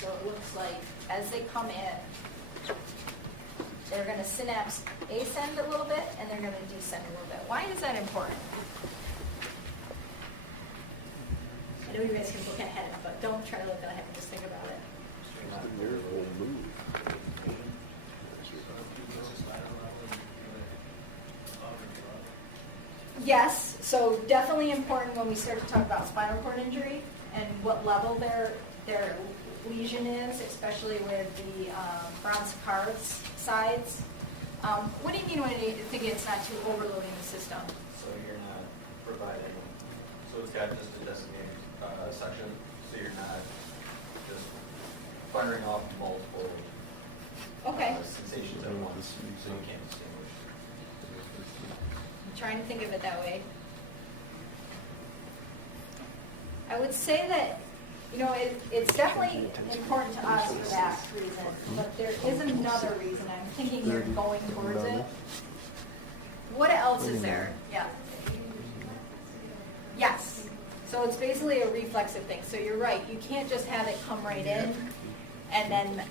So it looks like as they come in, they're going to synapse ascend a little bit and they're going to descend a little bit. Why is that important? I know you guys can look ahead, but don't try to look ahead, just think about it. Yes, so definitely important when we start to talk about spinal cord injury and what level they're lesion is, especially with the Brown-Séquard's sides. What do you mean when you think it's not too overloading the system? So you're not providing, so it's got just a designated section, so you're not just firing off multiple Okay. sensations at once, so you can't distinguish. I'm trying to think of it that way. I would say that, it's definitely important to us for that reason, but there is another reason. I'm thinking you're going towards it. What else is there? Yeah. Yes. So it's basically a reflexive thing. So you're right. You can't just have it come right in and then,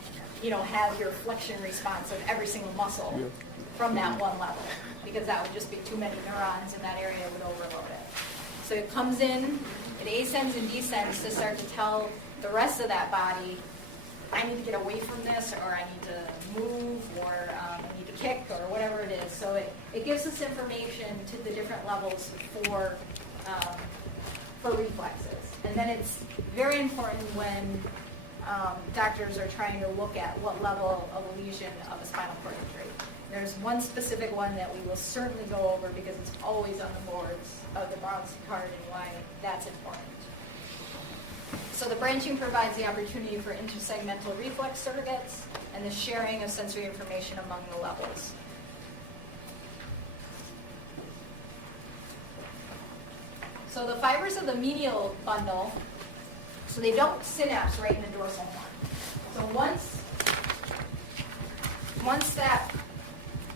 have your flexion response of every single muscle from that one level, because that would just be too many neurons in that area, it would overload it. So it comes in, it ascends and descends to start to tell the rest of that body, I need to get away from this, or I need to move, or I need to kick, or whatever it is. So it gives us information to the different levels for reflexes. And then it's very important when doctors are trying to look at what level of a lesion of a spinal cord injury. There's one specific one that we will certainly go over because it's always on the boards of the Brown-Séquard and why that's important. So the branching provides the opportunity for intersegmental reflex surrogates and the sharing of sensory information among the levels. So the fibers of the medial bundle, so they don't synapse right in the dorsal horn. So once that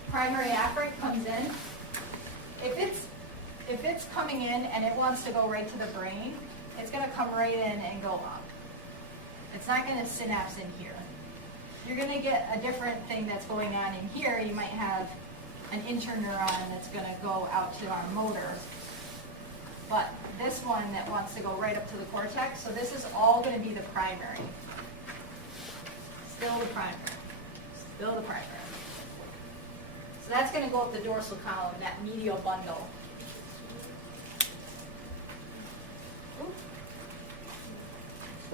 primary afferent comes in, if it's coming in and it wants to go right to the brain, it's going to come right in and go up. It's not going to synapse in here. You're going to get a different thing that's going on in here. You might have an interneuron that's going to go out to our motor. But this one that wants to go right up to the cortex, so this is all going to be the primary. Still the primary. Still the primary. So that's going to go up the dorsal column, that medial bundle.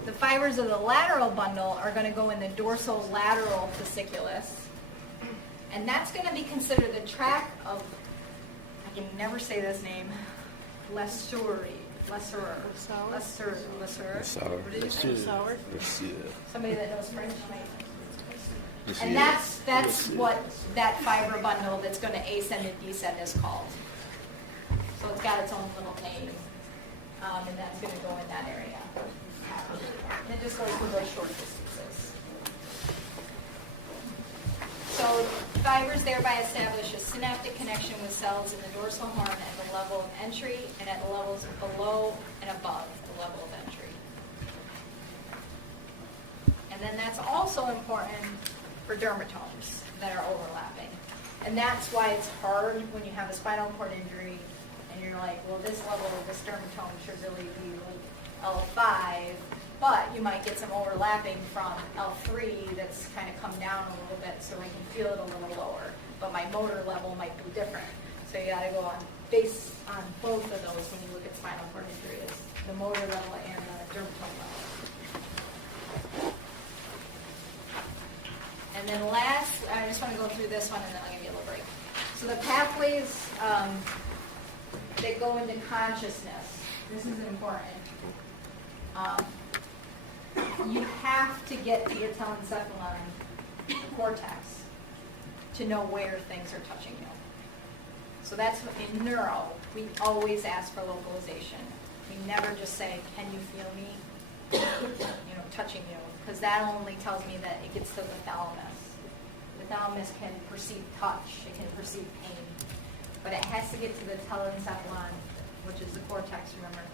The fibers of the lateral bundle are going to go in the dorsolateral fasciculus. And that's going to be considered the tract of, I can never say this name, Lesser. Somebody that knows French might. And that's what that fiber bundle that's going to ascend and descend is called. So it's got its own little name, and that's going to go in that area. And it just goes through those short distances. So fibers thereby establish a synaptic connection with cells in the dorsal horn at the level of entry and at the levels below and above the level of entry. And then that's also important for dermatomes that are overlapping. And that's why it's hard when you have a spinal cord injury and you're like, well, this level of this dermatome should really be like L5, but you might get some overlapping from L3 that's kind of come down a little bit so I can feel it a little lower, but my motor level might be different. So you got to go on base on both of those when you look at spinal cord injuries, the motor level and the dermatome level. And then last, I just want to go through this one and then I'll give you a little break. So the pathways that go into consciousness, this is important. You have to get the atelencephalon cortex to know where things are touching you. So that's what in neuro, we always ask for localization. We never just say, can you feel me, touching you, because that only tells me that it gets to the thalamus. The thalamus can perceive touch, it can perceive pain, but it has to get to the telencephalon, which is the cortex, remember,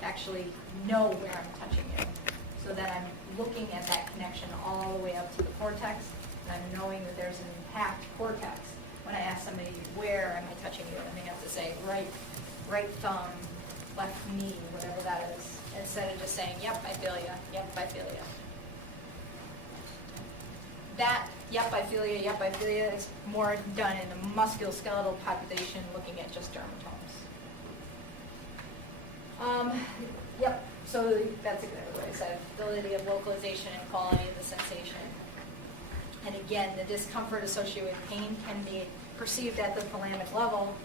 to actually know where I'm touching you, so that I'm looking at that connection all the way up to the cortex, and I'm knowing that there's an intact cortex. When I ask somebody, where am I touching you, and they have to say, right thumb, left knee, whatever that is, instead of just saying, yep, I feel you, yep, I feel you. That, yep, I feel you, is more done in the musculoskeletal population looking at just dermatomes. Yep, So that's a good way. So ability of localization and quality of the sensation. And again, the discomfort associated with pain can be perceived at the thalamic level.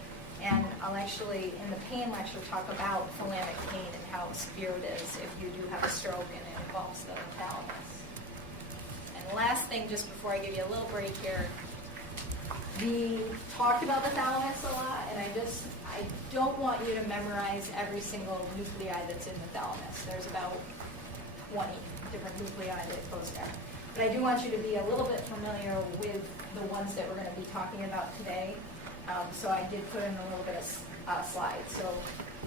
And I'll actually, in the pain lecture, talk about thalamic pain and how severe it is if you do have a stroke and it involves the thalamus. And the last thing, just before I give you a little break here, we talked about the thalamus a lot, and I don't want you to memorize every single nuclei that's in the thalamus. There's about 20 different nuclei that goes there. But I do want you to be a little bit familiar with the ones that we're going to be talking about today. So I did put in a little bit of slides. So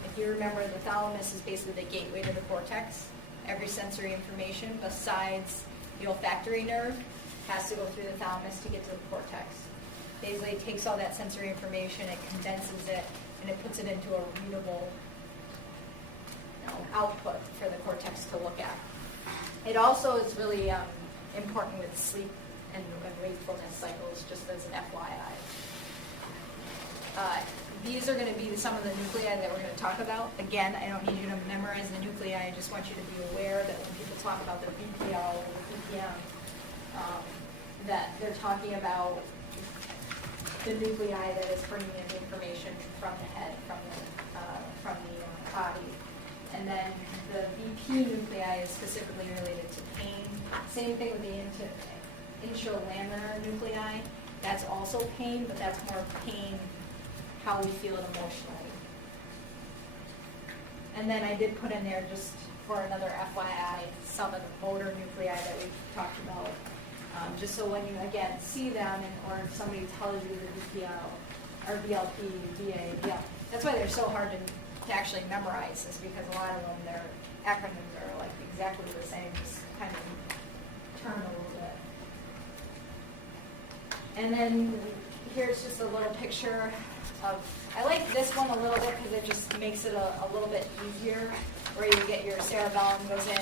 if you remember, the thalamus is basically the gateway to the cortex. Every sensory information besides the olfactory nerve has to go through the thalamus to get to the cortex. Basically, it takes all that sensory information, it condenses it, and it puts it into a readable output for the cortex to look at. It also is really important with sleep and wakefulness cycles, just as an FYI. These are going to be some of the nuclei that we're going to talk about. Again, I don't need you to memorize the nuclei. I just want you to be aware that when people talk about the BPL or the BPM, that they're talking about the nuclei that is bringing in the information from the head, from the body. And then the BP nuclei is specifically related to pain. Same thing with the intralaminar nuclei. That's also pain, but that's more pain, how we feel it emotionally. And then I did put in there, just for another FYI, some of the motor nuclei that we talked about. Just so when you, again, see them, or if somebody tells you the BPL, or BLP, DA, BL, that's why they're so hard to actually memorize, is because a lot of them, their acronyms are like exactly the same, just kind of turn a little bit. And then here's just a little picture of, I like this one a little bit because it just makes it a little bit easier, where you get your cerebellum goes in,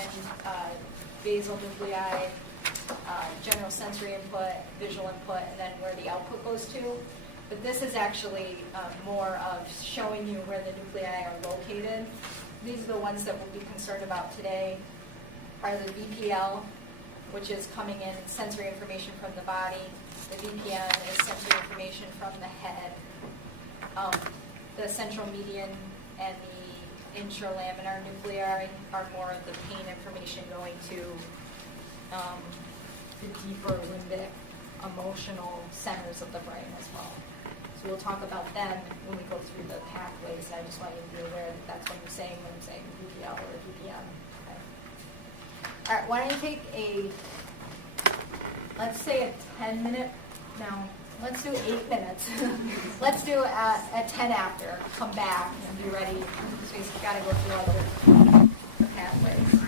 basal nuclei, general sensory input, visual input, and then where the output goes to. But this is actually more of showing you where the nuclei are located. These are the ones that we'll be concerned about today. Are the VPL, which is coming in sensory information from the body. The VPN is sensory information from the head. The central median and the intralaminar nuclei are more of the pain information going to the deeper limbic emotional centers of the brain as well. So we'll talk about them when we go through the pathways. I just want you to be aware that that's what I'm saying when I'm saying VPL or VPM. Okay. All right, why don't you take let's say a 10-minute, no, let's do 8 minutes. Let's do a 10 after, come back and be ready. So you've got to go through other pathways.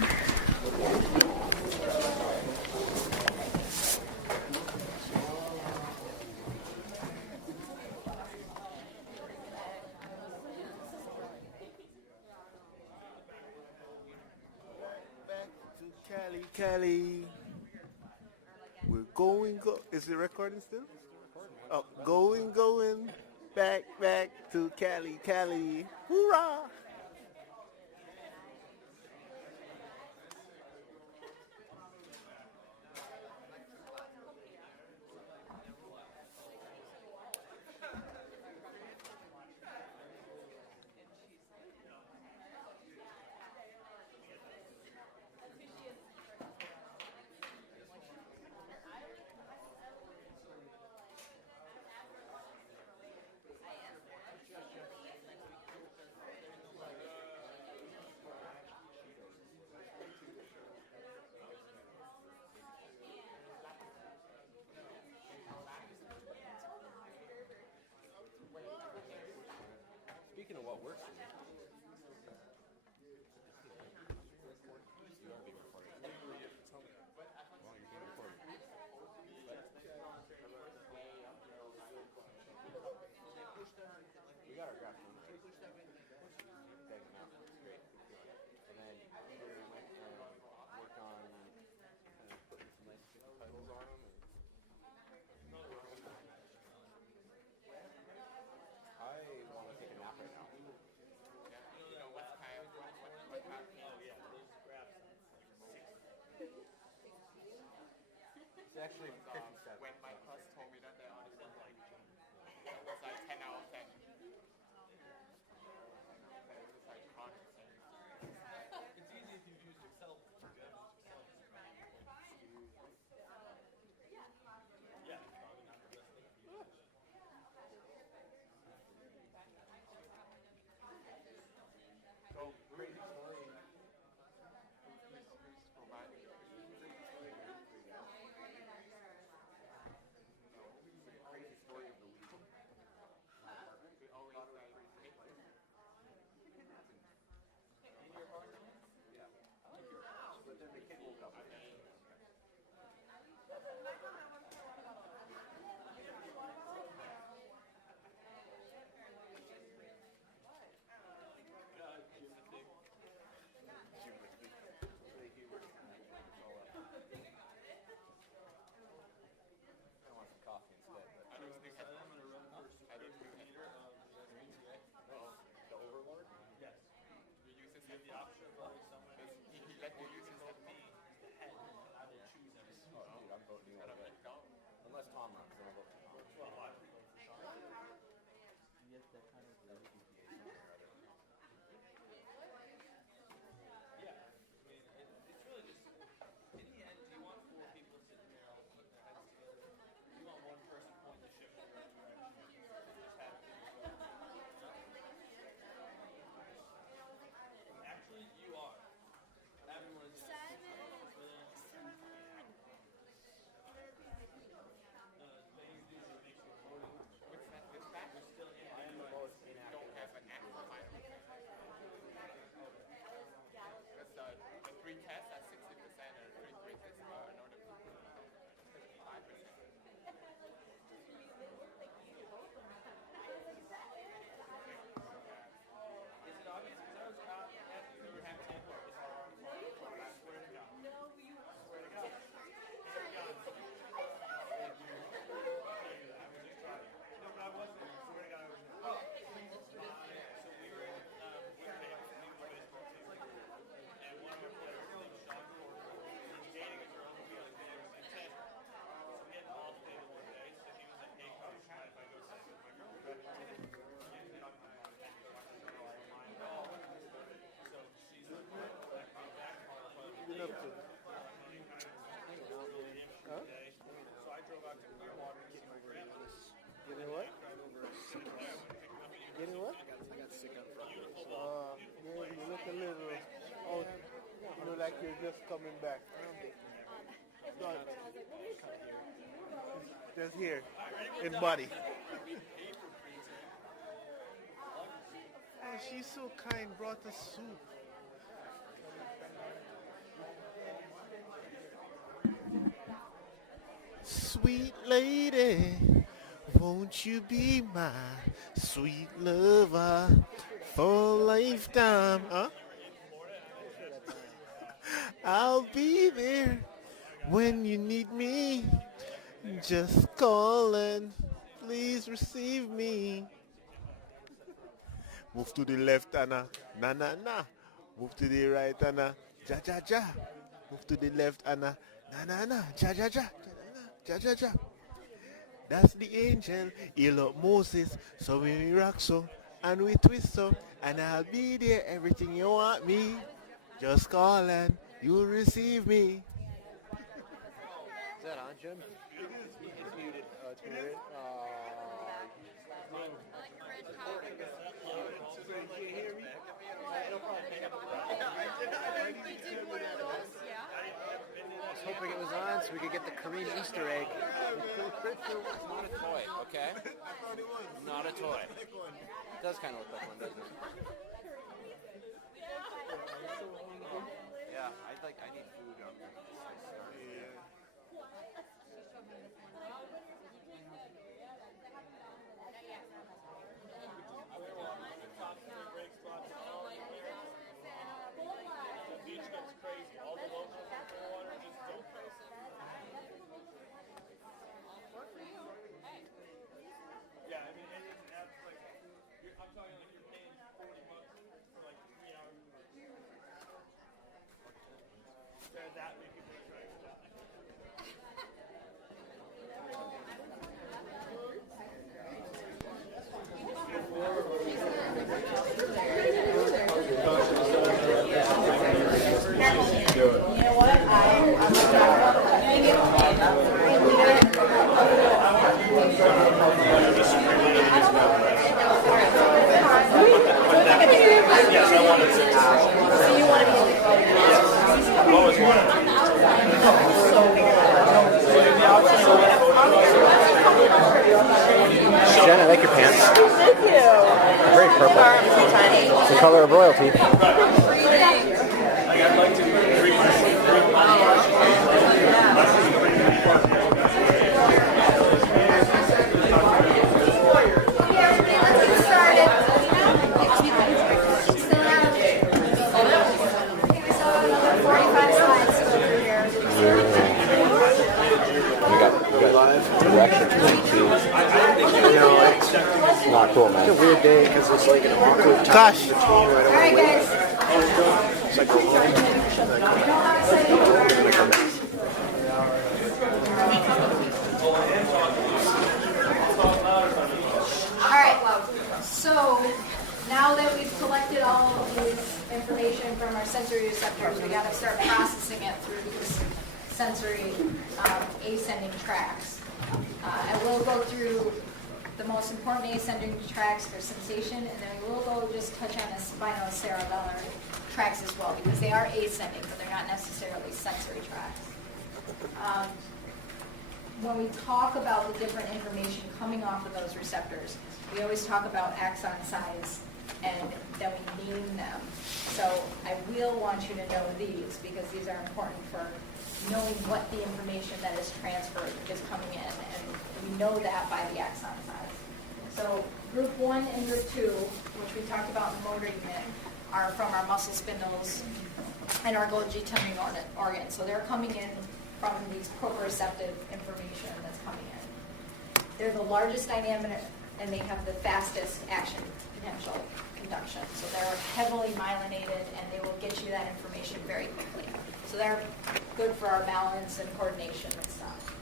Cali. We're going, is it recording still? Oh, going, back to Cali. Hoorah! Speaking of what works for me. We got our graph. Can you push that in? Bang them out. Great. And then here we might work on kind of putting some nice titles on them. I want to take a nap right now. It's actually 57. When my class told me that they only were like, that was like 10 out of 10. That was like conscious. It's easy if you use Excel. Yeah, probably not the best thing to use. So, crazy story. Who's providing? Crazy story of the week. We always like, Yeah. But then the kid woke up. I want some coffee instead. I don't think I I'm gonna run first. I don't think I Leader of the SPCA. The Overlord? Yes. We use this You have the option of voting someone. he let you use his Vote me, the head. I will choose every single. Oh, dude, I'm voting you kind all of day. like, no. Unless Tom runs, then I'll vote for Tom. Well, I would vote for Sean. Yes, that kind of Yeah. I mean, it's really just, in the end, do you want four people sitting there all putting their heads together? Do you want one person pointing the ship in the right direction? Just have things go. Actually, you are. Everyone is. No, the thing you do is it makes you voting. Which that is that? You're still in. I am the most Don't inactive. have an active final. Because the three tests are 60% and the three quizzes are another 55%. Is it obvious? Because I was out at the River Hampton Airport. It's hard. I swear to God. No, you. Swear to God. Swear to God. I was just trying. No, but I wasn't. Swear to God, I was not. Oh, so we were in Hampton, we were baseball team. And one of our players, his name was Sean Gordon, he's dating a girl who we like dated in 10. So we had all dated one day. So he was like, hey, coach, mind if I go sit with my girlfriend? So she's like, so I drove out to Clearwater to see my grandma. Getting what? Getting what? I got sick up front. Yeah, you look a little, oh, you look like you're just coming back. No, just here, in body. Oh, she's so kind, brought us soup. Sweet lady, won't you be my sweet lover for a lifetime? Huh? I'll be there when you need me. Just call and please receive me. Move to the left, Anna. Na na na. Move to the right, Anna. Ja ja ja. Move to the left, Anna. Na na na. Ja ja ja. Ja ja ja. That's the angel. He loved Moses. So we rock so and we twist so. And I'll be there. Everything you want me. Just call and you'll receive me. Is that on, Jim? It's muted. It's muted. So you can't hear me? I was hoping it was on so we could get the Korean Easter egg. It's not a toy, okay? I thought it was. Not a toy. Like one. It does kind of look like one, doesn't it? Yeah, I need food. The beach gets crazy. All the locals in Clearwater just go crazy. Yeah, I mean, that's like, I'm talking like you're paying $40 for like 3 hours. There are that many people that try to stop. You know what? I'm Jen, I like your pants. Thank you. They're very purple. It's the color of royalty. It's not cool, man. It's a weird day because it's like an awkward time Gosh. between right All right, away. guys. It's like go All right, so now that we've collected all of this information from our sensory receptors, we got to start processing it through these sensory ascending tracts. I will go through the most important ascending tracts for sensation, and then we'll go just touch on the spinocerebellar tracts as well, because they are ascending, but they're not necessarily sensory tracts. When we talk about the different information coming off of those receptors, we always talk about axon size, and then we name them. So I will want you to know these, because these are important for knowing what the information that is transferred is coming in, and we know that by the axon size. So group 1 and group 2, which we talked about in the motor unit, are from our muscle spindles and our Golgi tendon organ. So they're coming in from these proprioceptive information that's coming in. They're the largest diameter, and they have the fastest action potential conduction. So they're heavily myelinated, and they will get you that information very quickly. So they're good for our balance and coordination and stuff.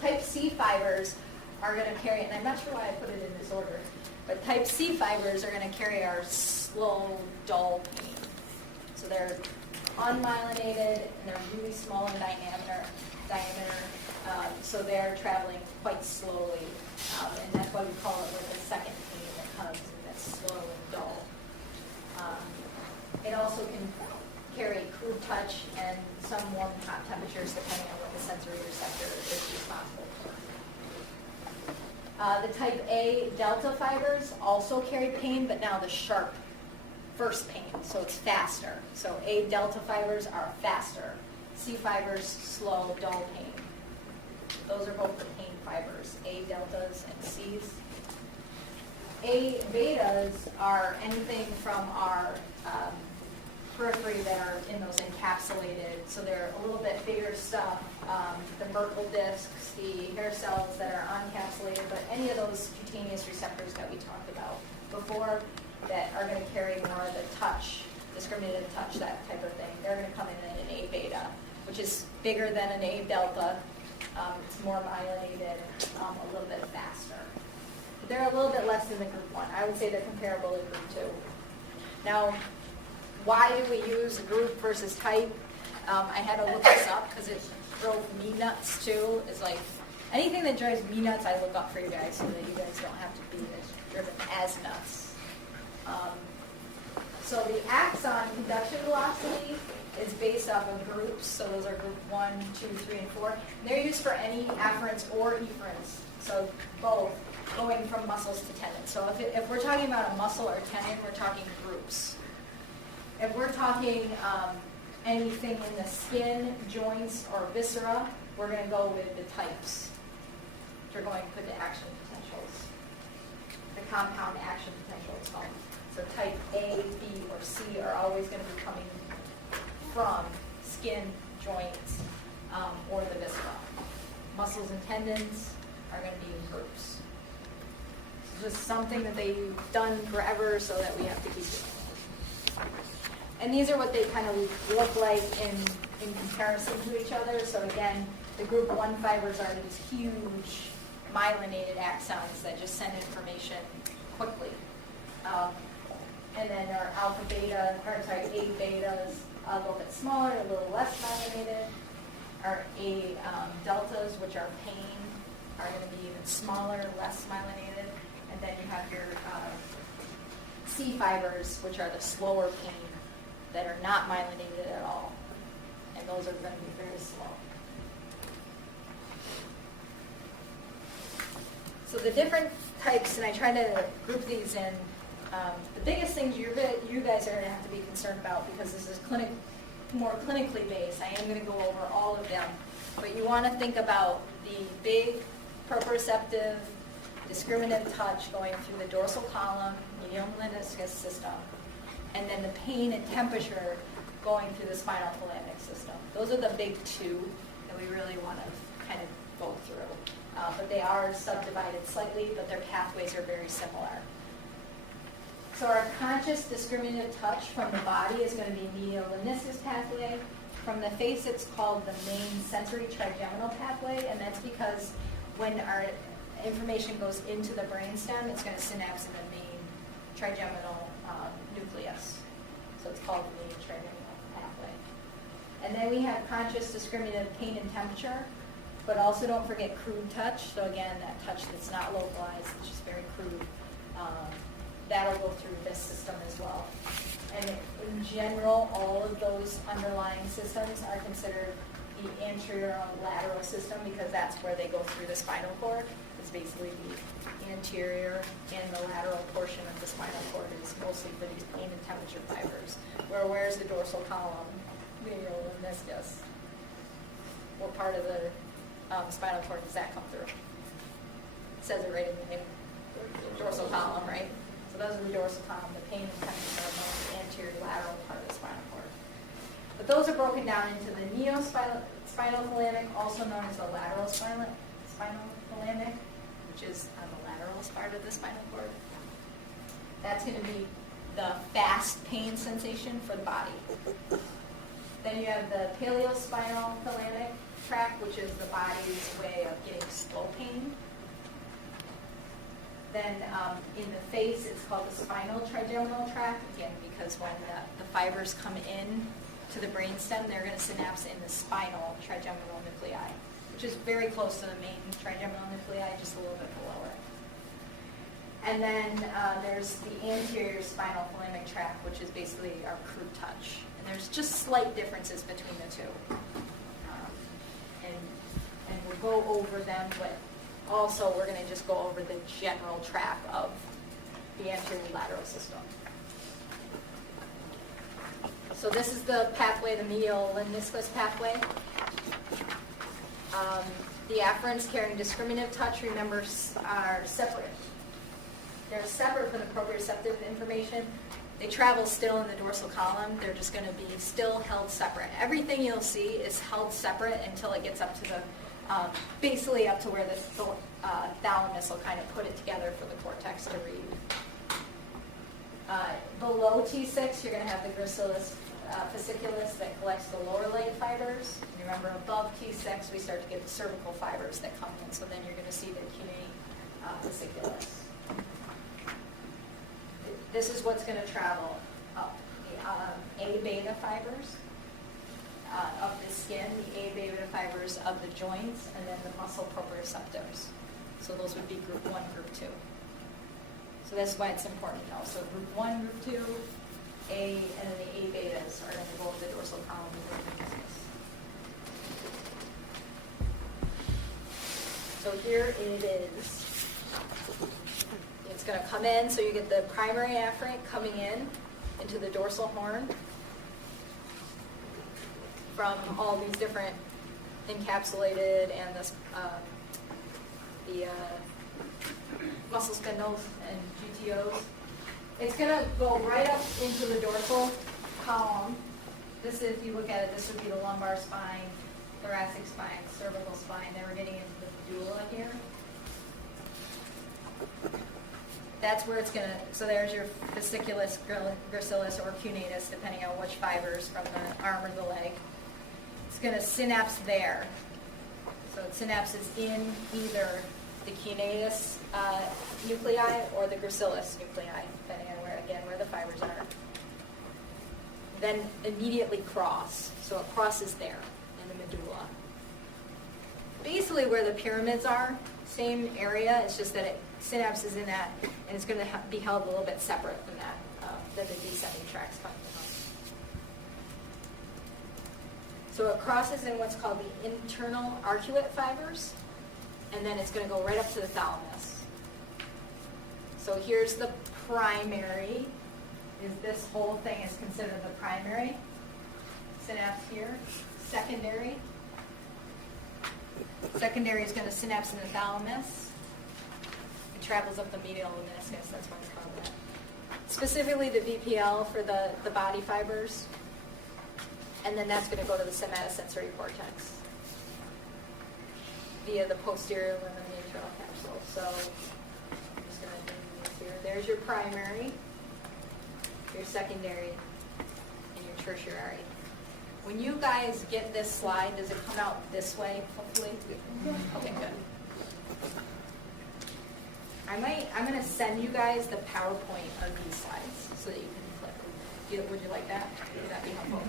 Type C fibers are going to carry, and I'm not sure why I put it in this order, but type C fibers are going to carry our slow, dull pain. So they're unmyelinated, and they're really small in diameter, so they're traveling quite slowly, and that's why we call it like the second pain that comes, and that's slow and dull. It also can carry crude touch and some warm and hot temperatures depending on what the sensory receptor is responsible for. The type A delta fibers also carry pain, but now the sharp first pain, so it's faster. So A delta fibers are faster. C fibers, slow, dull pain. Those are both the pain fibers, A deltas and C's. A betas are anything from our periphery that are in those encapsulated, so they're a little bit bigger stuff. The Merkel discs, the hair cells that are unencapsulated, but any of those cutaneous receptors that we talked about before that are going to carry more of the touch, discriminative touch, that type of thing. They're going to come in an A beta, which is bigger than an A delta. It's more myelinated, a little bit faster. They're a little bit less than the group 1. I would say they're comparable to group 2. Now, why do we use group versus type? I had to look this up because it drove me nuts too. It's like anything that drives me nuts, I look up for you guys so that you guys don't have to be as driven as nuts. So the axon conduction velocity is based off of groups. So those are group 1, 2, 3, and 4. They're used for any afferents or efferents. So both, going from muscles to tendons. So if we're talking about a muscle or tendon, we're talking groups. If we're talking anything in the skin, joints, or viscera, we're going to go with the types, which are going to put the action potentials, the compound action potentials called. So type A, B, or C are always going to be coming from skin, joints, or the viscera. Muscles and tendons are going to be in groups. It's just something that they've done forever, so that we have to keep doing. And these are what they kind of look like in comparison to each other. So again, the group 1 fibers are these huge myelinated axons that just send information quickly. And then our A betas a little bit smaller, a little less myelinated. Our A deltas, which are pain, are going to be even smaller, less myelinated. And then you have your C fibers, which are the slower pain that are not myelinated at all. And those are going to be very slow. So the different types, and I try to group these in, the biggest things you guys are going to have to be concerned about, because this is more clinically based. I am going to go over all of them. But you want to think about the big proprioceptive discriminative touch going through the dorsal column, medial meniscus system, and then the pain and temperature going through the spinal thalamic system. Those are the big two that we really want to kind of go through. But they are subdivided slightly, but their pathways are very similar. So our conscious discriminative touch from the body is going to be medial meniscus pathway. From the face, it's called the main sensory trigeminal pathway, and that's because when our information goes into the brainstem, it's going to synapse in the main trigeminal nucleus. So it's called the main trigeminal pathway. And then we have conscious discriminative pain and temperature, but also don't forget crude touch. So again, that touch that's not localized, it's just very crude. That'll go through this system as well. And in general, all of those underlying systems are considered the anterior lateral system, because that's where they go through the spinal cord. It's basically the anterior and the lateral portion of the spinal cord is mostly for these pain and temperature fibers. Where's the dorsal column, medial meniscus? What part of the spinal cord does that come through? It says it right in the name, dorsal column, right? So those are the dorsal column. The pain and temperature are more the anterior lateral part of the spinal cord. But those are broken down into the spinal thalamic, also known as the lateral spinal thalamic, which is on the lateral part of the spinal cord. That's going to be the fast pain sensation for the body. Then you have the paleo-spinal thalamic tract, which is the body's way of getting slow pain. Then in the face, it's called the spinal trigeminal tract, again, because when the fibers come in to the brainstem, they're going to synapse in the spinal trigeminal nuclei, which is very close to the main trigeminal nuclei, just a little bit below it. And then there's the anterior spinal thalamic tract, which is basically our crude touch. And there's just slight differences between the two. And we'll go over them, but also we're going to just go over the general track of the anterior lateral system. So this is the pathway, the medial meniscus pathway. The afferents carrying discriminative touch, remember, are separate. They're separate from the proprioceptive information. They travel still in the dorsal column. They're just going to be still held separate. Everything you'll see is held separate until it gets up to the, basically up to where the thalamus will kind of put it together for the cortex to read. Below T6, you're going to have the gracilis fasciculus that collects the lower leg fibers. And remember, above T6, we start to get the cervical fibers that come in. So then you're going to see the cunei fasciculus. This is what's going to travel up. The A beta fibers of the skin, the A beta fibers of the joints, and then the muscle proprioceptors. So those would be group 1, group 2. So that's why it's important to know. So group 1, group 2, A, and then the A betas are going to go with the dorsal column of the meniscus. So here it is. It's going to come in, so you get the primary afferent coming into the dorsal horn from all these different encapsulated and the muscle spindles and GTOs. It's going to go right up into the dorsal column. This is, if you look at it, this would be the lumbar spine, thoracic spine, cervical spine. Then we're getting into the medulla here. That's where it's going to, so there's your fasciculus, gracilis, or cuneatus, depending on which fibers from the arm or the leg. It's going to synapse there. So it synapses in either the cuneatus nuclei or the gracilis nuclei, depending on where the fibers are. then immediately cross. So it crosses there in the medulla. Basically where the pyramids are, same area, it's just that synapse is in that, and it's going to be held a little bit separate than that, than the descending tracks coming down. So it crosses in what's called the internal arcuate fibers, and then it's going to go right up to the thalamus. So here's the primary. Is this whole thing is considered the primary synapse here. Secondary. Secondary is going to synapse in the thalamus. It travels up the medial meniscus. That's why it's called that. Specifically the VPL for the body fibers. And then that's going to go to the somatosensory cortex via the posterior limb and the internal capsule. So I'm just going to do this here. There's your primary, your secondary, and your tertiary. When you guys get this slide, does it come out this way, hopefully? Okay, good. I'm going to send you guys the PowerPoint of these slides so that you can click. Would you like that? Would that be helpful?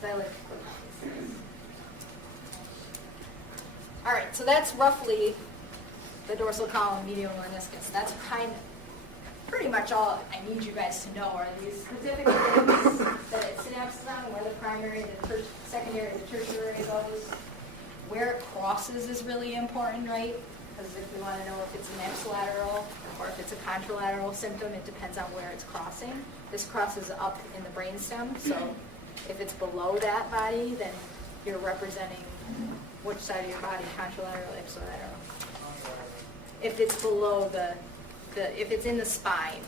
Because I like to click on these things. All right, so that's roughly the dorsal column, medial meniscus. That's pretty much all I need you guys to know are these specific things that it synapses on, where the primary, the secondary, the tertiary goes. Where it crosses is really important, right? Because if we want to know if it's an ipsilateral or if it's a contralateral symptom, it depends on where it's crossing. This crosses up in the brainstem, so if it's below that body, then you're representing which side of your body, contralateral, ipsilateral. If it's below if it's in the spine,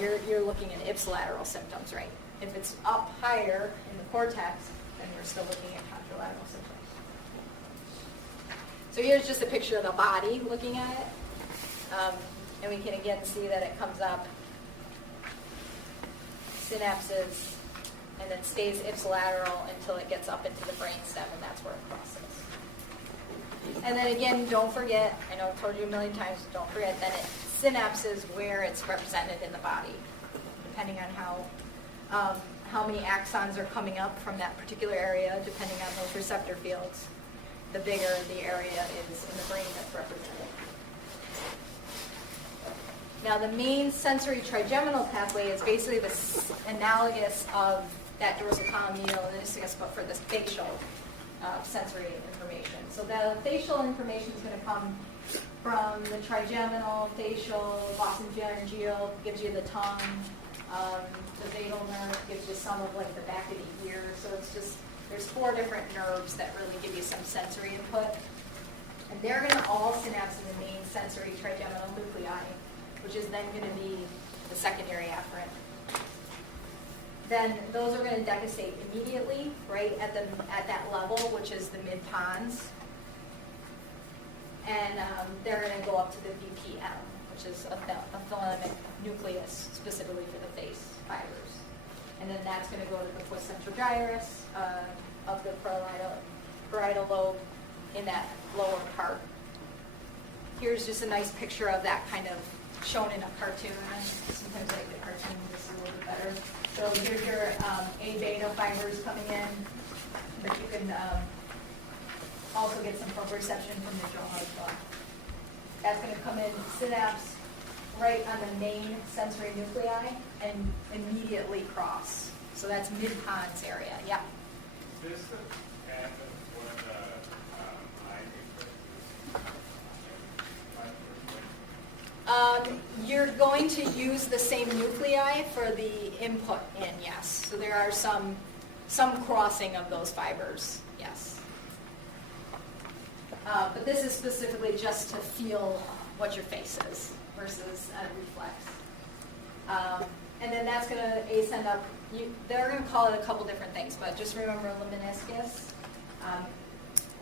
you're looking at ipsilateral symptoms, right? If it's up higher in the cortex, then we're still looking at contralateral symptoms. So here's just a picture of the body looking at it. And we can again see that it comes up, synapses, and then stays ipsilateral until it gets up into the brainstem, and that's where it crosses. And then again, don't forget, I know I've told you a million times, don't forget that it synapses where it's represented in the body, depending on how many axons are coming up from that particular area, depending on those receptor fields. The bigger the area is in the brain that's represented. Now the main sensory trigeminal pathway is basically the analogous of that dorsal column medial meniscus, but for the facial sensory information. So the facial information is going to come from the trigeminal, facial, glossopharyngeal, gives you the tongue, the vagal nerve gives you some of like the back of the ear. So it's just, there's 4 different nerves that really give you some sensory input. And they're going to all synapse in the main sensory trigeminal nuclei, which is then going to be the secondary afferent. Then those are going to decussate immediately, right at that level, which is the mid-pons. And they're going to go up to the VPM, which is a thalamic nucleus specifically for the face fibers. And then that's going to go to the placentral gyrus of the parietal lobe in that lower part. Here's just a nice picture of that kind of shown in a cartoon. Sometimes I like the cartoon just a little bit better. So here's your A beta fibers coming in, but you can also get some proprioception from the jaw as well. That's going to come in synapse right on the main sensory nuclei and immediately cross. So that's mid-pons area. Yeah. Is this the path of what You're going to use the same nuclei for the input in, yes. So there are some crossing of those fibers, yes. But this is specifically just to feel what your face is versus a reflex. And then that's going to ascend up. They're going to call it a couple different things, but just remember the meniscus.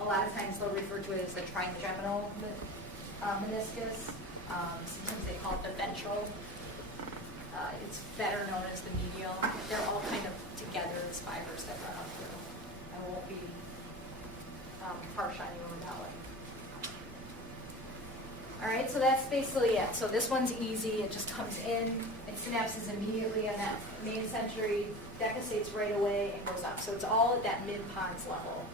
A lot of times they'll refer to it as the trigeminal meniscus. Sometimes they call it the ventral. It's better known as the medial. They're all kind of together as fibers that run up through. I won't be harsh on you on that one. All right, so that's basically it. So this one's easy. It just comes in. It it synapses immediately, and that main sensory decussates right away and goes up. So it's all at that mid-pons level.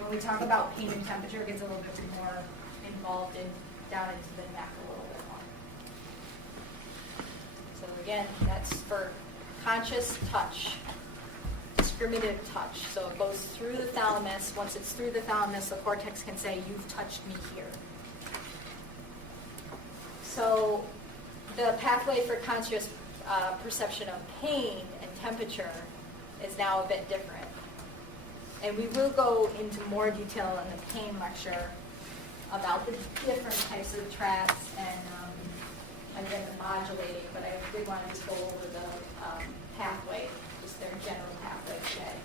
When we talk about pain and temperature, it gets a little bit more involved in down into the neck a little bit more. So again, that's for conscious touch, discriminative touch. So it goes through the thalamus. Once it's through the thalamus, the cortex can say, you've touched me here. So the pathway for conscious perception of pain and temperature is now a bit different. And we will go into more detail in the pain lecture about the different types of tracks and again the modulating, but I did want to just go over the pathway, just their general pathway today.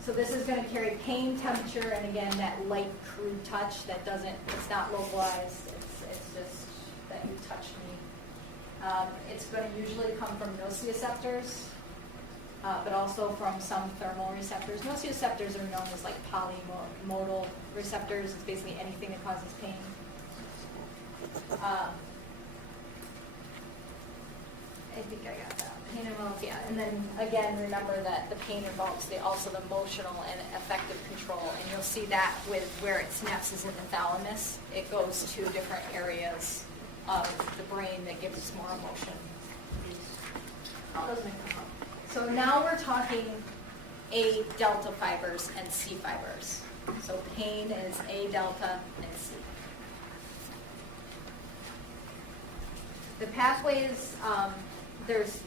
So this is going to carry pain, temperature, and again that light crude touch that it's not localized, it's just that you touched me. It's going to usually come from nociceptors, but also from some thermal receptors. Nociceptors are known as like polymodal receptors. It's basically anything that causes pain. I think I got that. Pain involves, yeah. And then again, remember that the pain involves also the emotional and affective control. And you'll see that with where it synapses in the thalamus. It goes to different areas of the brain that gives us more emotion. How doesn't it come up? So now we're talking A delta fibers and C fibers. So pain is A delta and C. The pathways, there's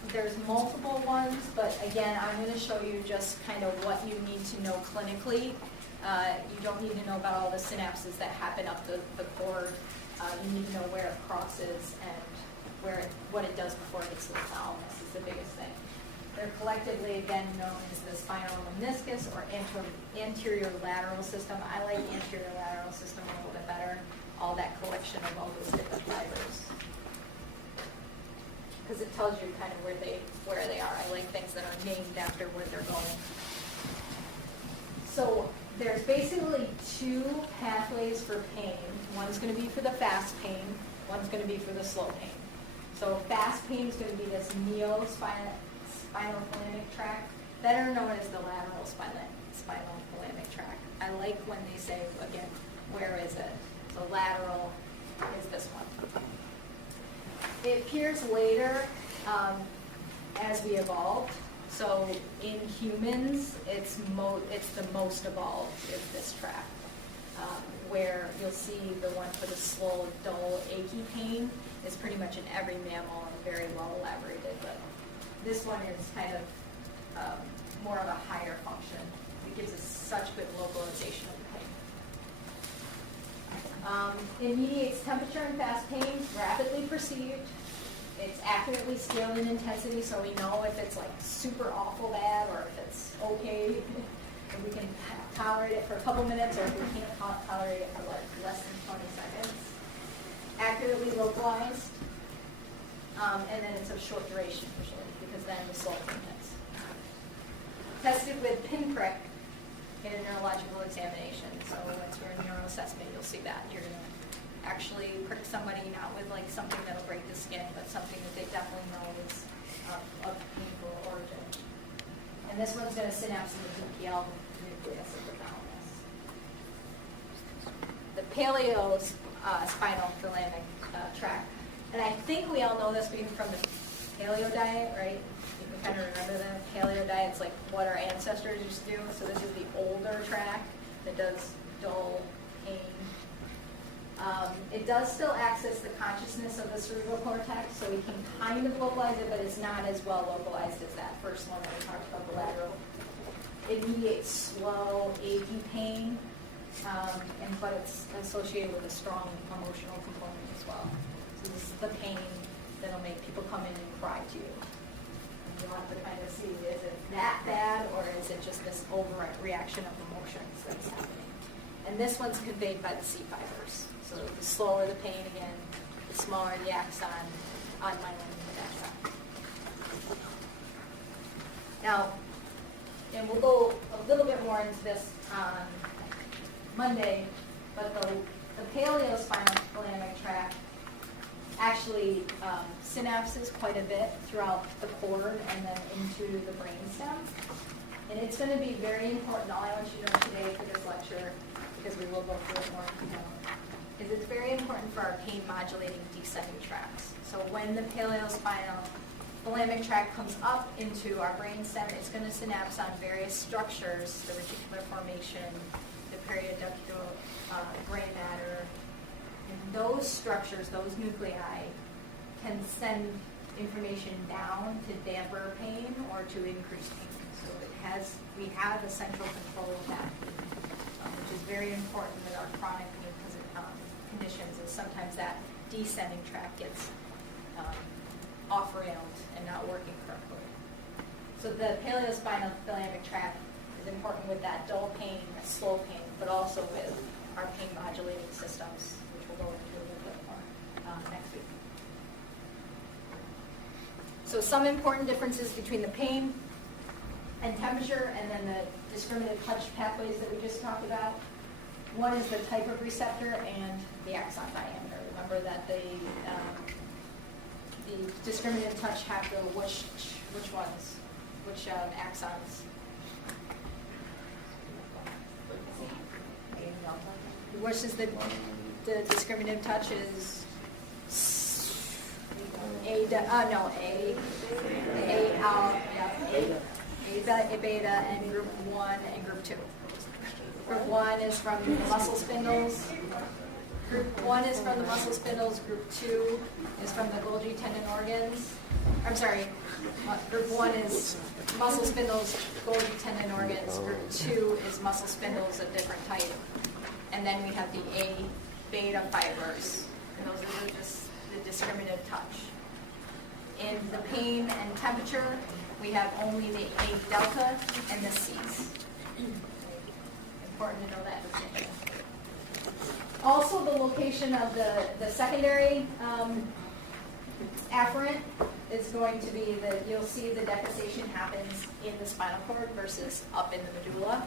multiple ones, but again, I'm going to show you just kind of what you need to know clinically. You don't need to know about all the synapses that happen up the cord. You need to know where it crosses and what it does before it gets to the thalamus is the biggest thing. They're collectively, again, known as the spinal meniscus or anterior lateral system. I like anterior lateral system a little bit better, all that collection of all those different fibers. Because it tells you kind of where they are. I like things that are named after where they're going. So there's basically two pathways for pain. One's going to be for the fast pain. One's going to be for the slow pain. So fast pain is going to be this spinothalamic tract, better known as the lateral spinothalamic tract. I like when they say, again, where is it? So lateral is this one. It appears later as we evolved. So in humans, it's the most evolved is this tract, where you'll see the one for the slow, dull, achy pain is pretty much in every mammal and very well elaborated. But this one is kind of more of a higher function. It gives us such good localization of the pain. It mediates temperature and fast pain, rapidly perceived. It's accurately scaled in intensity, so we know if it's like super awful bad or if it's okay, and we can tolerate it for a couple minutes, or if we can't tolerate it for like less than 20 seconds. Accurately localized, and then it's of short duration usually, because then the soul hits. Tested with pinprick in a neurological examination. So once you're in neuro assessment, you'll see that. You're going to actually prick somebody not with like something that'll break the skin, but something that they definitely know is of painful origin. And this one's going to synapse in the PPL nucleus of the thalamus. The paleo-spinal thalamic tract. And I think we all know this being from the paleo diet, right? You can kind of remember the paleo diet. It's like what our ancestors used to do. So this is the older tract that does dull pain. It does still access the consciousness of the cerebral cortex, so we can kind of localize it, but it's not as well localized as that first one that we talked about, the lateral. It mediates slow, achy pain, but it's associated with a strong emotional component as well. So this is the pain that'll make people come in and cry to you. And you'll have to kind of see, is it that bad, or is it just this overreaction of emotions that's happening? And this one's conveyed by the C fibers. So the slower the pain again, the smaller the axon on my tract. Now, and we'll go a little bit more into this on Monday, but the paleo-spinal thalamic tract actually synapses quite a bit throughout the cord and then into the brainstem. And it's going to be very important, all I want you to know today for this lecture, because we will go through it more in detail, is it's very important for our pain modulating descending tracts. So when the paleospinal thalamic tract comes up into our brainstem, it's going to synapse on various structures, the reticular formation, the periaductal gray matter. And those structures, those nuclei, can send information down to damper pain or to increase pain. So we have a central control of that, which is very important with our chronic pain conditions, is sometimes that descending tract gets off-railed and not working correctly. So the paleospinal thalamic tract is important with that dull pain, that slow pain, but also with our pain modulating systems, which we'll go into a little bit more next week. So some important differences between the pain and temperature and then the discriminative touch pathways that we just talked about. One is the type of receptor and the axon diameter. Remember that the discriminative touch have the which ones, which axons? Which is the discriminative touch is A beta and group 1 and group 2. Group 1 is from the muscle spindles. Group 1 is from the muscle spindles. Group 2 is from the Golgi tendon organs. I'm sorry. Group 1 is muscle spindles, Golgi tendon organs. Group 2 is muscle spindles of different type. And then we have the A beta fibers. And those are just the discriminative touch. In the pain and temperature, we have only the A delta and the C's. Important to know that distinction. Also, the location of the secondary afferent is going to be you'll see the decussation happens in the spinal cord versus up in the medulla.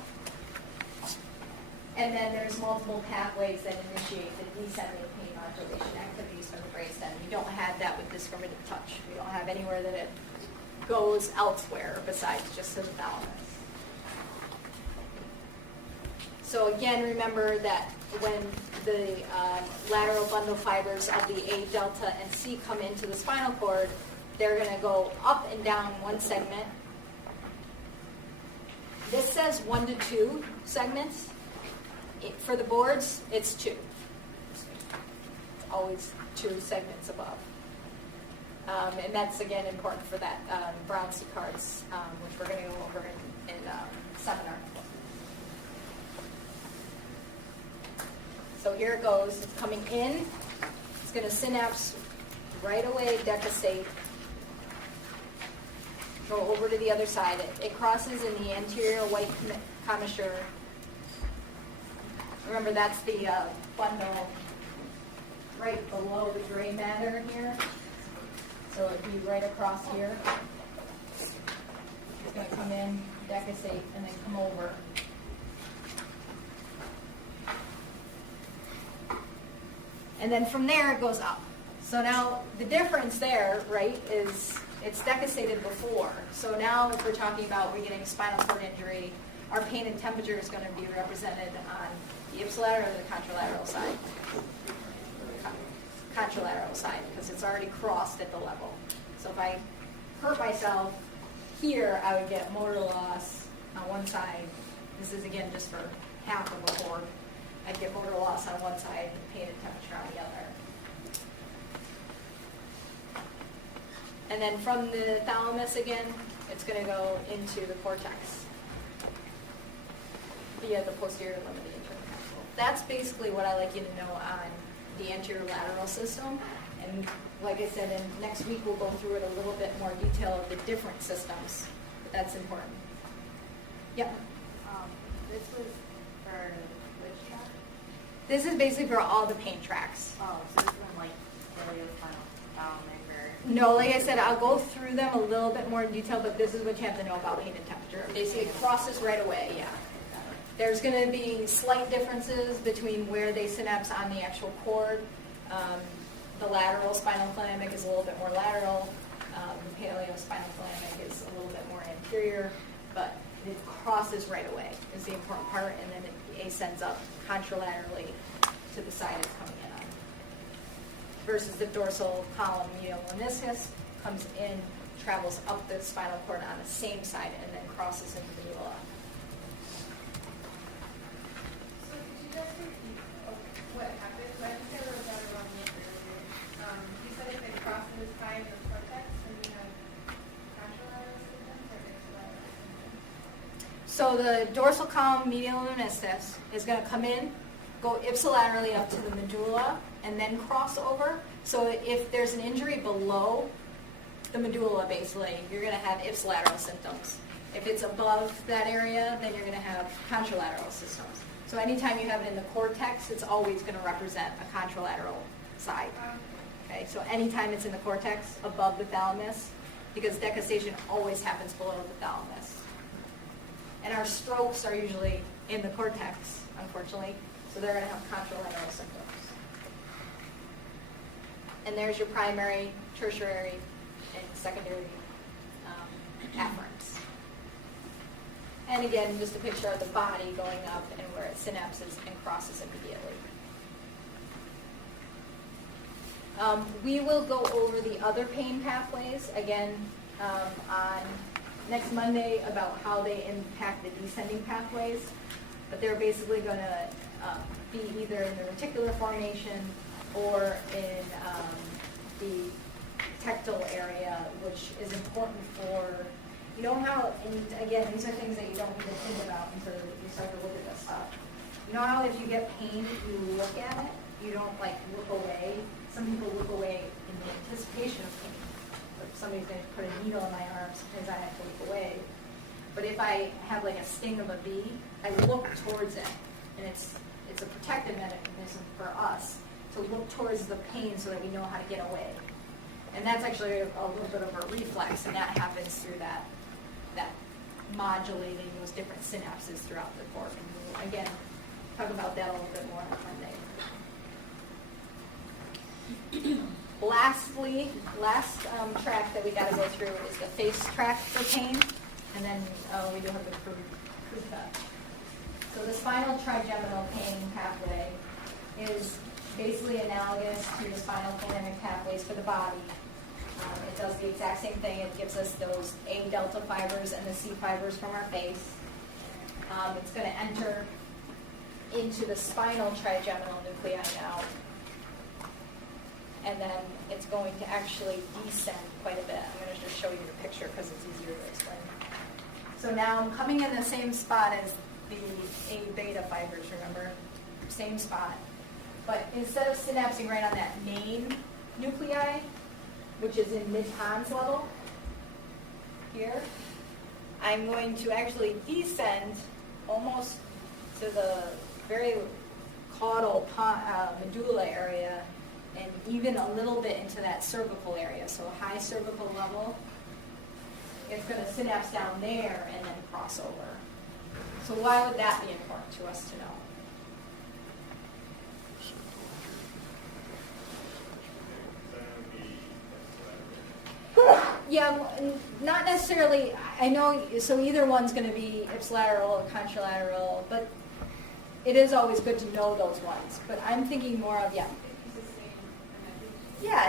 And then there's multiple pathways that initiate the descending pain modulation activities from the brainstem. You don't have that with discriminative touch. We don't have anywhere that it goes elsewhere besides just to the thalamus. So again, remember that when the lateral bundle fibers of the A delta and C come into the spinal cord, they're going to go up and down one segment. This says 1 to 2 segments. For the boards, it's 2. It's always 2 segments above. And that's, again, important for that Brown C cards, which we're going to go over in seminar. So here it goes. It's coming in. It's going to synapse right away, decussate, go over to the other side. It crosses in the anterior white commissure. Remember, that's the bundle right below the gray matter here. So it'd be right across here. It's going to come in, decussate, and then come over. And then from there, it goes up. So now the difference there, right, is it's decussated before. So now if we're talking about we're getting spinal cord injury, our pain and temperature is going to be represented on the ipsilateral or the contralateral side. Contralateral side, because it's already crossed at the level. So if I hurt myself here, I would get motor loss on one side. This is, again, just for half of a cord. I'd get motor loss on one side and pain and temperature on the other. And then from the thalamus again, it's going to go into the cortex via the posterior limb of the internal capsule. That's basically what I like you to know on the anterior lateral system. And like I said, next week we'll go through it a little bit more detail of the different systems. But that's important. Yep. This was for which track? This is basically for all the pain tracks. Oh, so this one like paleospinal thalamus or... No, like I said, I'll go through them a little bit more in detail, but this is what you have to know about pain and temperature. Basically, it crosses right away, yeah. There's going to be slight differences between where they synapse on the actual cord, The lateral spinothalamic is a little bit more lateral. The paleospinothalamic is a little bit more anterior, but it crosses right away is the important part, and then it ascends up contralaterally to the side it's coming in on. Versus the dorsal column medial meniscus comes in, travels up the spinal cord on the same side, and then crosses into the medulla. So could you just repeat what happened? I think I wrote down wrong earlier. You said if it crosses high in the cortex, then you have contralateral symptoms or ipsilateral symptoms? So the dorsal column medial meniscus is going to come in, go ipsilaterally up to the medulla, and then cross over. So if there's an injury below the medulla, basically, you're going to have ipsilateral symptoms. If it's above that area, then you're going to have contralateral symptoms. So anytime you have it in the cortex, it's always going to represent a contralateral side. Okay, so anytime it's in the cortex, above the thalamus, because decussation always happens below the thalamus. And our strokes are usually in the cortex, unfortunately, so they're going to have contralateral symptoms. And there's your primary, tertiary, and secondary afferents. And again, just a picture of the body going up and where it synapses and crosses immediately. We will go over the other pain pathways again on next Monday about how they impact the descending pathways. But they're basically going to be either in the reticular formation or in the tectal area, which is important for, you know how, and again, these are things that you don't need to think about until you start to look at this stuff. You know how if you get pain, you look at it, you don't like look away. Some people look away in the anticipation of pain. If somebody's going to put a needle in my arm, sometimes I have to look away. But if I have like a sting of a bee, I look towards it, and it's a protective mechanism for us to look towards the pain so that we know how to get away. And that's actually a little bit of a reflex, and that happens through that modulating those different synapses throughout the cork. And we'll, again, talk about that a little bit more on Monday. Lastly, last track that we got to go through is the face track for pain, and then we do have the proof that. So the spinal trigeminal pain pathway is basically analogous to the spinal thalamic pathways for the body. It does the exact same thing. It gives us those A delta fibers and the C fibers from our face. It's going to enter into the spinal trigeminal nuclei now. And then it's going to actually descend quite a bit. I'm going to just show you the picture because it's easier to explain. So now I'm coming in the same spot as the A beta fibers, remember? Same spot. But instead of synapsing right on that main nuclei, which is in mid-pons level, here, I'm going to actually descend almost to the very caudal medulla area and even a little bit into that cervical area, so a high cervical level. It's going to synapse down there and then cross over. So why would that be important to us to know? Yeah, not necessarily. I know, so either one's going to be ipsilateral or contralateral, but it is always good to know those ones. But I'm thinking more of,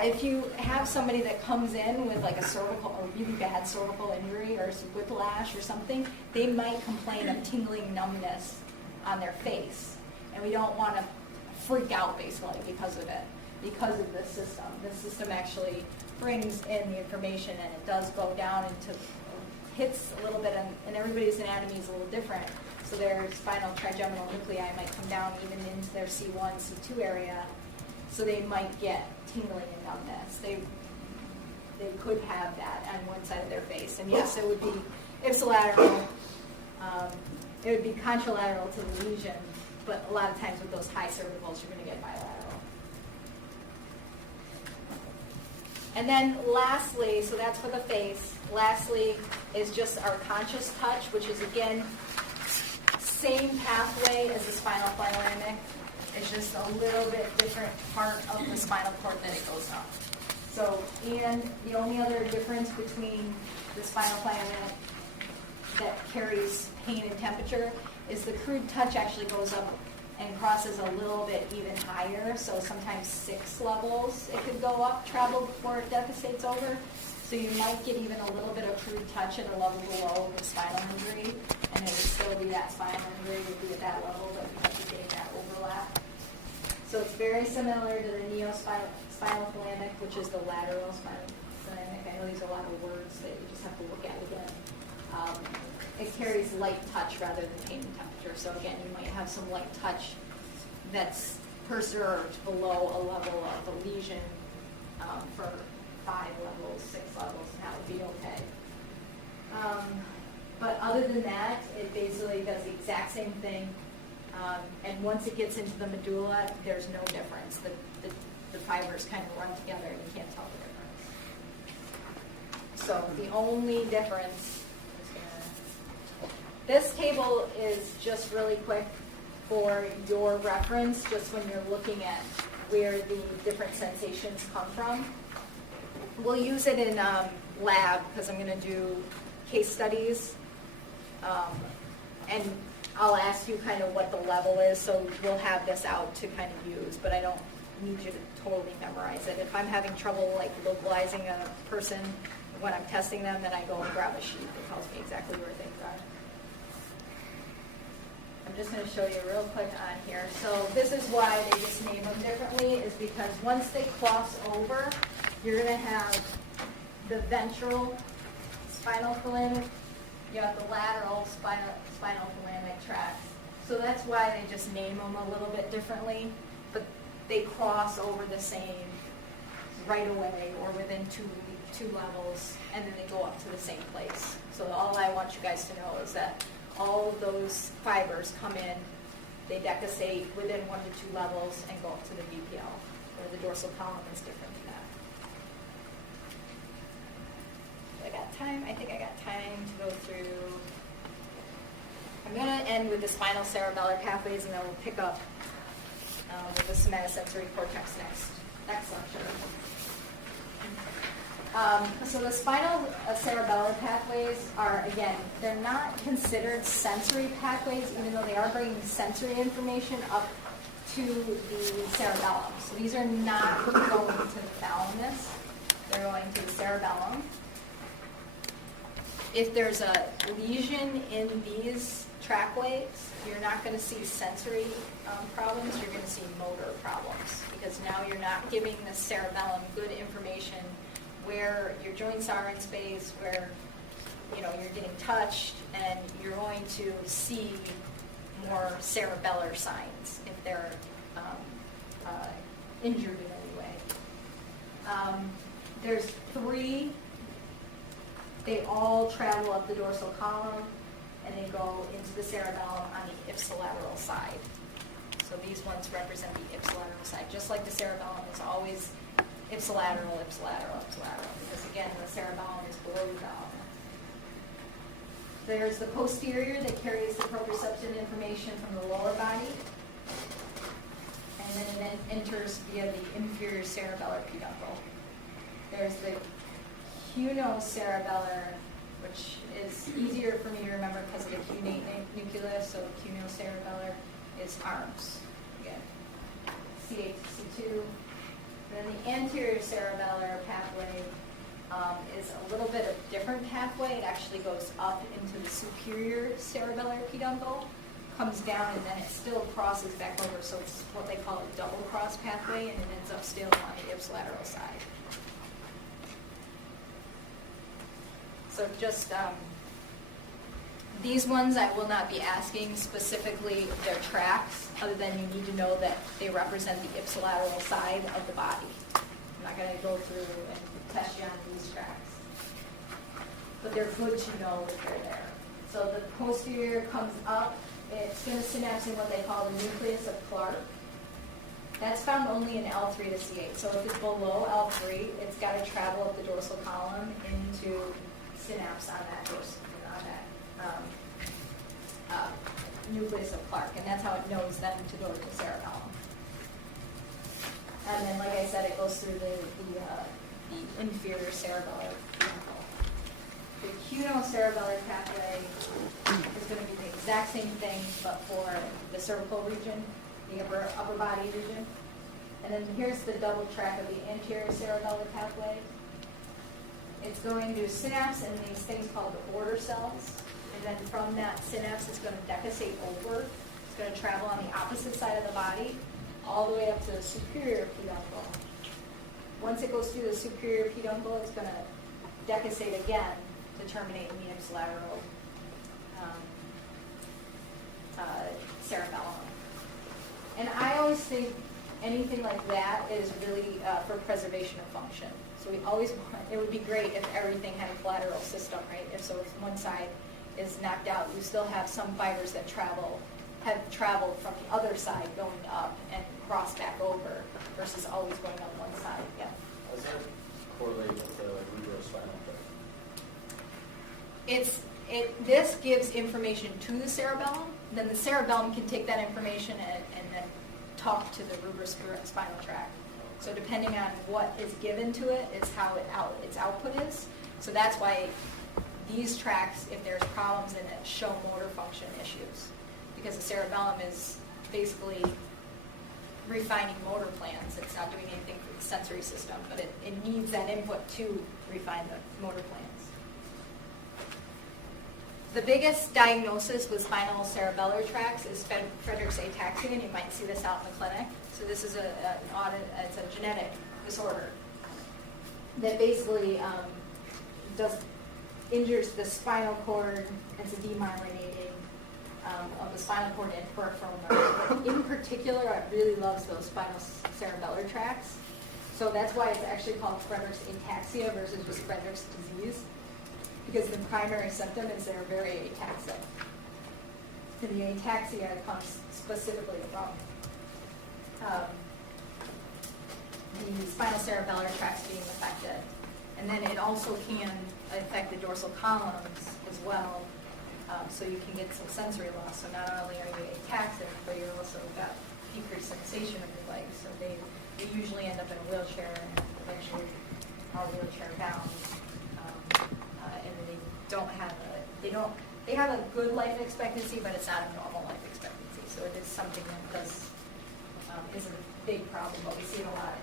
if you have somebody that comes in with like a cervical or really bad cervical injury or some whiplash or something, they might complain of tingling numbness on their face. And we don't want to freak out basically because of it, because of this system. This system actually brings in the information, and it does go down into, hits a little bit, and everybody's anatomy is a little different. So their spinal trigeminal nuclei might come down even into their C1, C2 area, so they might get tingling and numbness. They could have that on one side of their face. And yes, it would be ipsilateral, it would be contralateral to the lesion, but a lot of times with those high cervicals, you're going to get bilateral. And then lastly, so that's for the face, lastly is just our conscious touch, which is again, same pathway as the spinal thalamic. It's just a little bit different part of the spinal cord that it goes up. So, and the only other difference between the spinal planet that carries pain and temperature is the crude touch actually goes up and crosses a little bit even higher. So sometimes 6 levels it could go up, travel before it devastates over. So you might get even a little bit of crude touch at a level below the spinal injury, and it would still be that spinal injury would be at that level, but you might be getting that overlap. So it's very similar to the neospinothalamic, which is the lateral spinothalamic. I know these are a lot of words that you just have to look at again. It carries light touch rather than pain and temperature. So again, you might have some light touch that's preserved below a level of the lesion for 5 levels, 6 levels, and that would be okay. But other than that, it basically does the exact same thing. And once it gets into the medulla, there's no difference. The fibers kind of run together and you can't tell the difference. So the only difference is this table is just really quick for your reference, just when you're looking at where the different sensations come from. We'll use it in lab because I'm going to do case studies. And I'll ask you kind of what the level is, so we'll have this out to kind of use, but I don't need you to totally memorize it. If I'm having trouble like localizing a person when I'm testing them, then I go and grab a sheet that tells me exactly where things are. I'm just going to show you real quick on here. So this is why they just name them differently, is because once they cross over, you're going to have the ventral spinal thalamic, you have the lateral spinal thalamic tracts. So that's why they just name them a little bit differently, but they cross over the same right away or within two levels, and then they go up to the same place. So all I want you guys to know is that all of those fibers come in, they decussate within 1 to 2 levels and go up to the VPL, where the dorsal column is different than that. I got time? I think I got time to go through. I'm going to end with the spinal cerebellar pathways, and then we'll pick up with the somatosensory cortex next lecture. So the spinal cerebellar pathways are, again, they're not considered sensory pathways, even though they are bringing sensory information up to the cerebellum. So these are not going to the thalamus. They're going to the cerebellum. If there's a lesion in these trackways, you're not going to see sensory problems, you're going to see motor problems, because now you're not giving the cerebellum good information where your joints are in space, where you're getting touched, and you're going to see more cerebellar signs if they're injured in any way. There's 3. They all travel up the dorsal column, and they go into the cerebellum on the ipsilateral side. So these ones represent the ipsilateral side, just like the cerebellum is always ipsilateral, ipsilateral, ipsilateral, because again, the cerebellum is below the thalamus. There's the posterior that carries the proprioceptive information from the lower body, and then it enters via the inferior cerebellar peduncle. There's the cunocerebellar, which is easier for me to remember because of the cunate nucleus, so cunocerebellar is arms. Again, C8 to C2. Then the anterior cerebellar pathway is a little bit of different pathway. It actually goes up into the superior cerebellar peduncle, comes down, and then it still crosses back over. So it's what they call a double cross pathway, and it ends up still on the ipsilateral side. So just these ones I will not be asking specifically their tracks, other than you need to know that they represent the ipsilateral side of the body. I'm not going to go through and test you on these tracks. But they're good to know that they're there. So the posterior comes up. It's going to synapse in what they call the nucleus of Clark. That's found only in L3 to C8. So if it's below L3, it's got to travel up the dorsal column into synapse on that nucleus of Clark, and that's how it knows then to go to the cerebellum. And then, like I said, it goes through the inferior cerebellar peduncle. The cunocerebellar pathway is going to be the exact same thing, but for the cervical region, the upper body region. And then here's the double track of the anterior cerebellar pathway. It's going to synapse in these things called the border cells. And then from that synapse, it's going to decussate over. It's going to travel on the opposite side of the body, all the way up to the superior peduncle. Once it goes through the superior peduncle, it's going to decussate again to terminate in the ipsilateral cerebellum. And I always think anything like that is really for preservation of function. So we always want, it would be great if everything had a collateral system, right? If one side is knocked out, you still have some fibers that have traveled from the other side going up and cross back over versus always going on one side. Yeah. How does that correlate with the cerebrospinal fluid? This gives information to the cerebellum. Then the cerebellum can take that information and then talk to the rubrospinal tract. So depending on what is given to it, is how its output is. So that's why these tracts, if there's problems in it, show motor function issues. Because the cerebellum is basically refining motor plans. It's not doing anything for the sensory system, but it needs that input to refine the motor plans. The biggest diagnosis with spinal cerebellar tracts is Friedreich's ataxia, and you might see this out in the clinic. So this is it's a genetic disorder that basically injures the spinal cord. It's a demyelinating of the spinal cord and peripheral nerve. But in particular, it really loves those spinal cerebellar tracts. So that's why it's actually called Friedreich's ataxia versus just Friedreich's disease, because the primary symptom is they're very ataxic. And the ataxia comes specifically from the spinal cerebellar tracts being affected. And then it also can affect the dorsal columns as well, so you can get some sensory loss. So not only are you ataxic, but you're also got decreased sensation of your legs. So they usually end up in a wheelchair and eventually are wheelchair bound. And they have a good life expectancy, but it's not a normal life expectancy. So it is something that is a big problem, but we see it a lot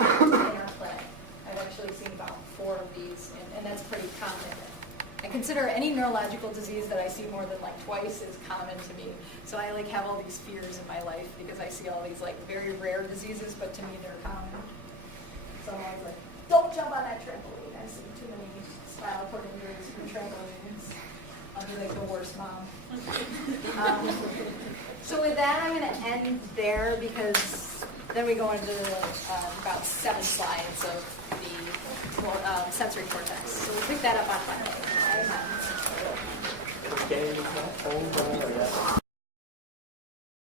in our clinic. I've actually seen about 4 of these, and that's pretty common. I consider any neurological disease that I see more than like twice is common to me. So I like have all these fears in my life because I see all these like very rare diseases, but to me they're common. So I'm always like, don't jump on that trampoline. I see too many spinal cord injuries from trampolines. I'll be like the worst mom. So with that, I'm going to end there because then we go into about 7 slides of the sensory cortex. So we'll pick that up on Monday.